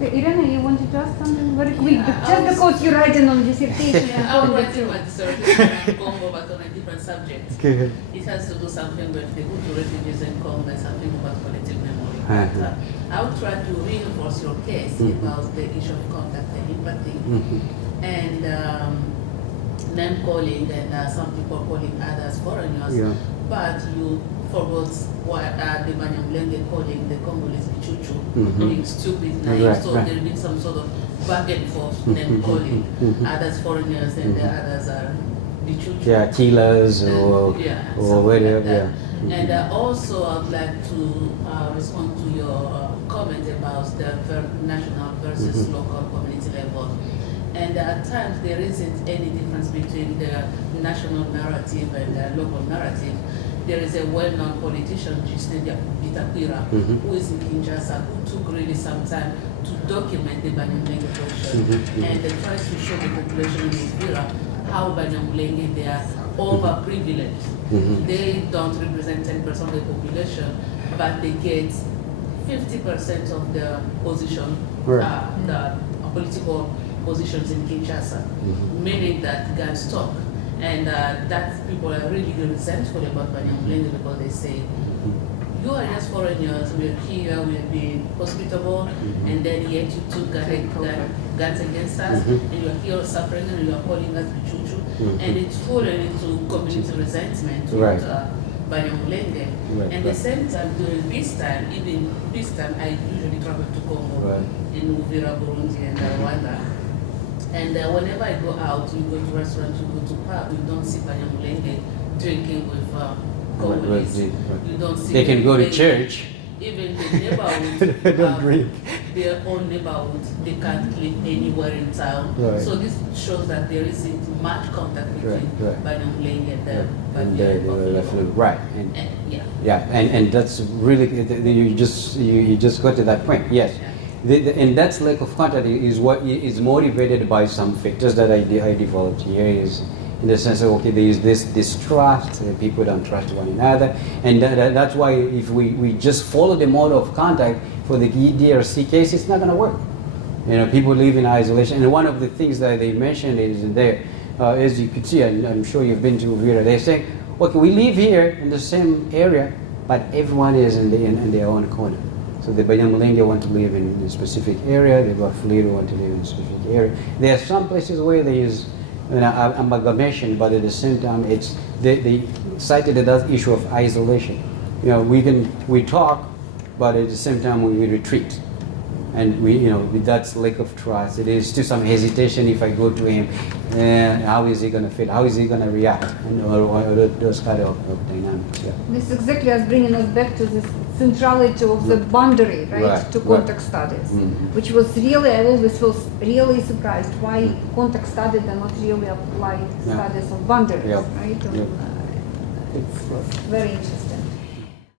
Irena, you wanted to ask something very quick? Yeah, Just because you're writing on dissertation. I'm writing my dissertation on Congo, but on a different subject. Okay. It has to do something with the Hutu refugees in Congo and something about collective memory. Uh-huh. I will try to reinforce your case about the issue of contact and empathy and name calling, and some people calling others foreigners. Yeah. But you forgot what the Banyamulenge calling the Congolese Bichuchu, being stupid, naive. Right, So right. there'll be some sort of back and forth name calling. Others foreigners and the others are Bichuchu. Yeah, killers or Yeah, or something whatever. like that. Yeah. And also, I'd like to respond to your comment about the national versus local community level. And at times, there isn't any difference between the national narrative and the local narrative. There is a well-known politician, Justin Bitakwira, who is in Kinshasa, who took really some time to document the Banyamulenge question and tries to show the population in Uvira how Banyamulenge, they are overprivileged. They don't represent 10% of the population, but they get 50% of the position, Right. the political positions in Kinshasa, meaning that guns talk. And that people are really resentful about Banyamulenge because they say, you are just foreigners, we're here, we're being hospitable, and then yet you took guns against us, and you're here suffering, and you are calling us Bichuchu, and it's fallen into community resentment Right. with Banyamulenge. Right, And right. the same time, during peacetime, even peacetime, I usually travel to Congo, Right. in Uvira, Burundi, and Rwanda. And whenever I go out, we go to restaurants, we go to pub, we don't see Banyamulenge drinking with Congolese. Right. You don't see They can them go to playing. church. Even the neighborhood, They don't drink. their own neighborhood, they can't live anywhere in town. Right. So this shows that there isn't much contact between Right. Banyamulenge and the And Banyamulenge definitely right. And yeah. yeah, and that's really you just got to that point. Yes. And that lack of contact is what is motivated by some factors that I developed here, is in the sense of, okay, there is this distrust, people don't trust one another, and that's why if we just follow the model of contact for the EDRC case, it's not going to work. People live in isolation, and one of the things that they mentioned is in there, as you could see, and I'm sure you've been to Uvira, they say, okay, we live here in the same area, but everyone is in their own corner. So the Banyamulenge want to live in a specific area, the Bafuliro want to live in a specific area. There are some places where there is amalgamation, but at the same time, it's they cited that issue of isolation. We talk, but at the same time we retreat. And we, with that lack of trust, it is still some hesitation if I go to him, how is he going to feel? How is he going to react? And or those kind of dynamics. Yeah. This exactly is bringing us back to this centrality of the boundary, right, to context studies, which was really, I always was really surprised why context studies are not really applied studies of boundaries, right? Yeah. It's very interesting.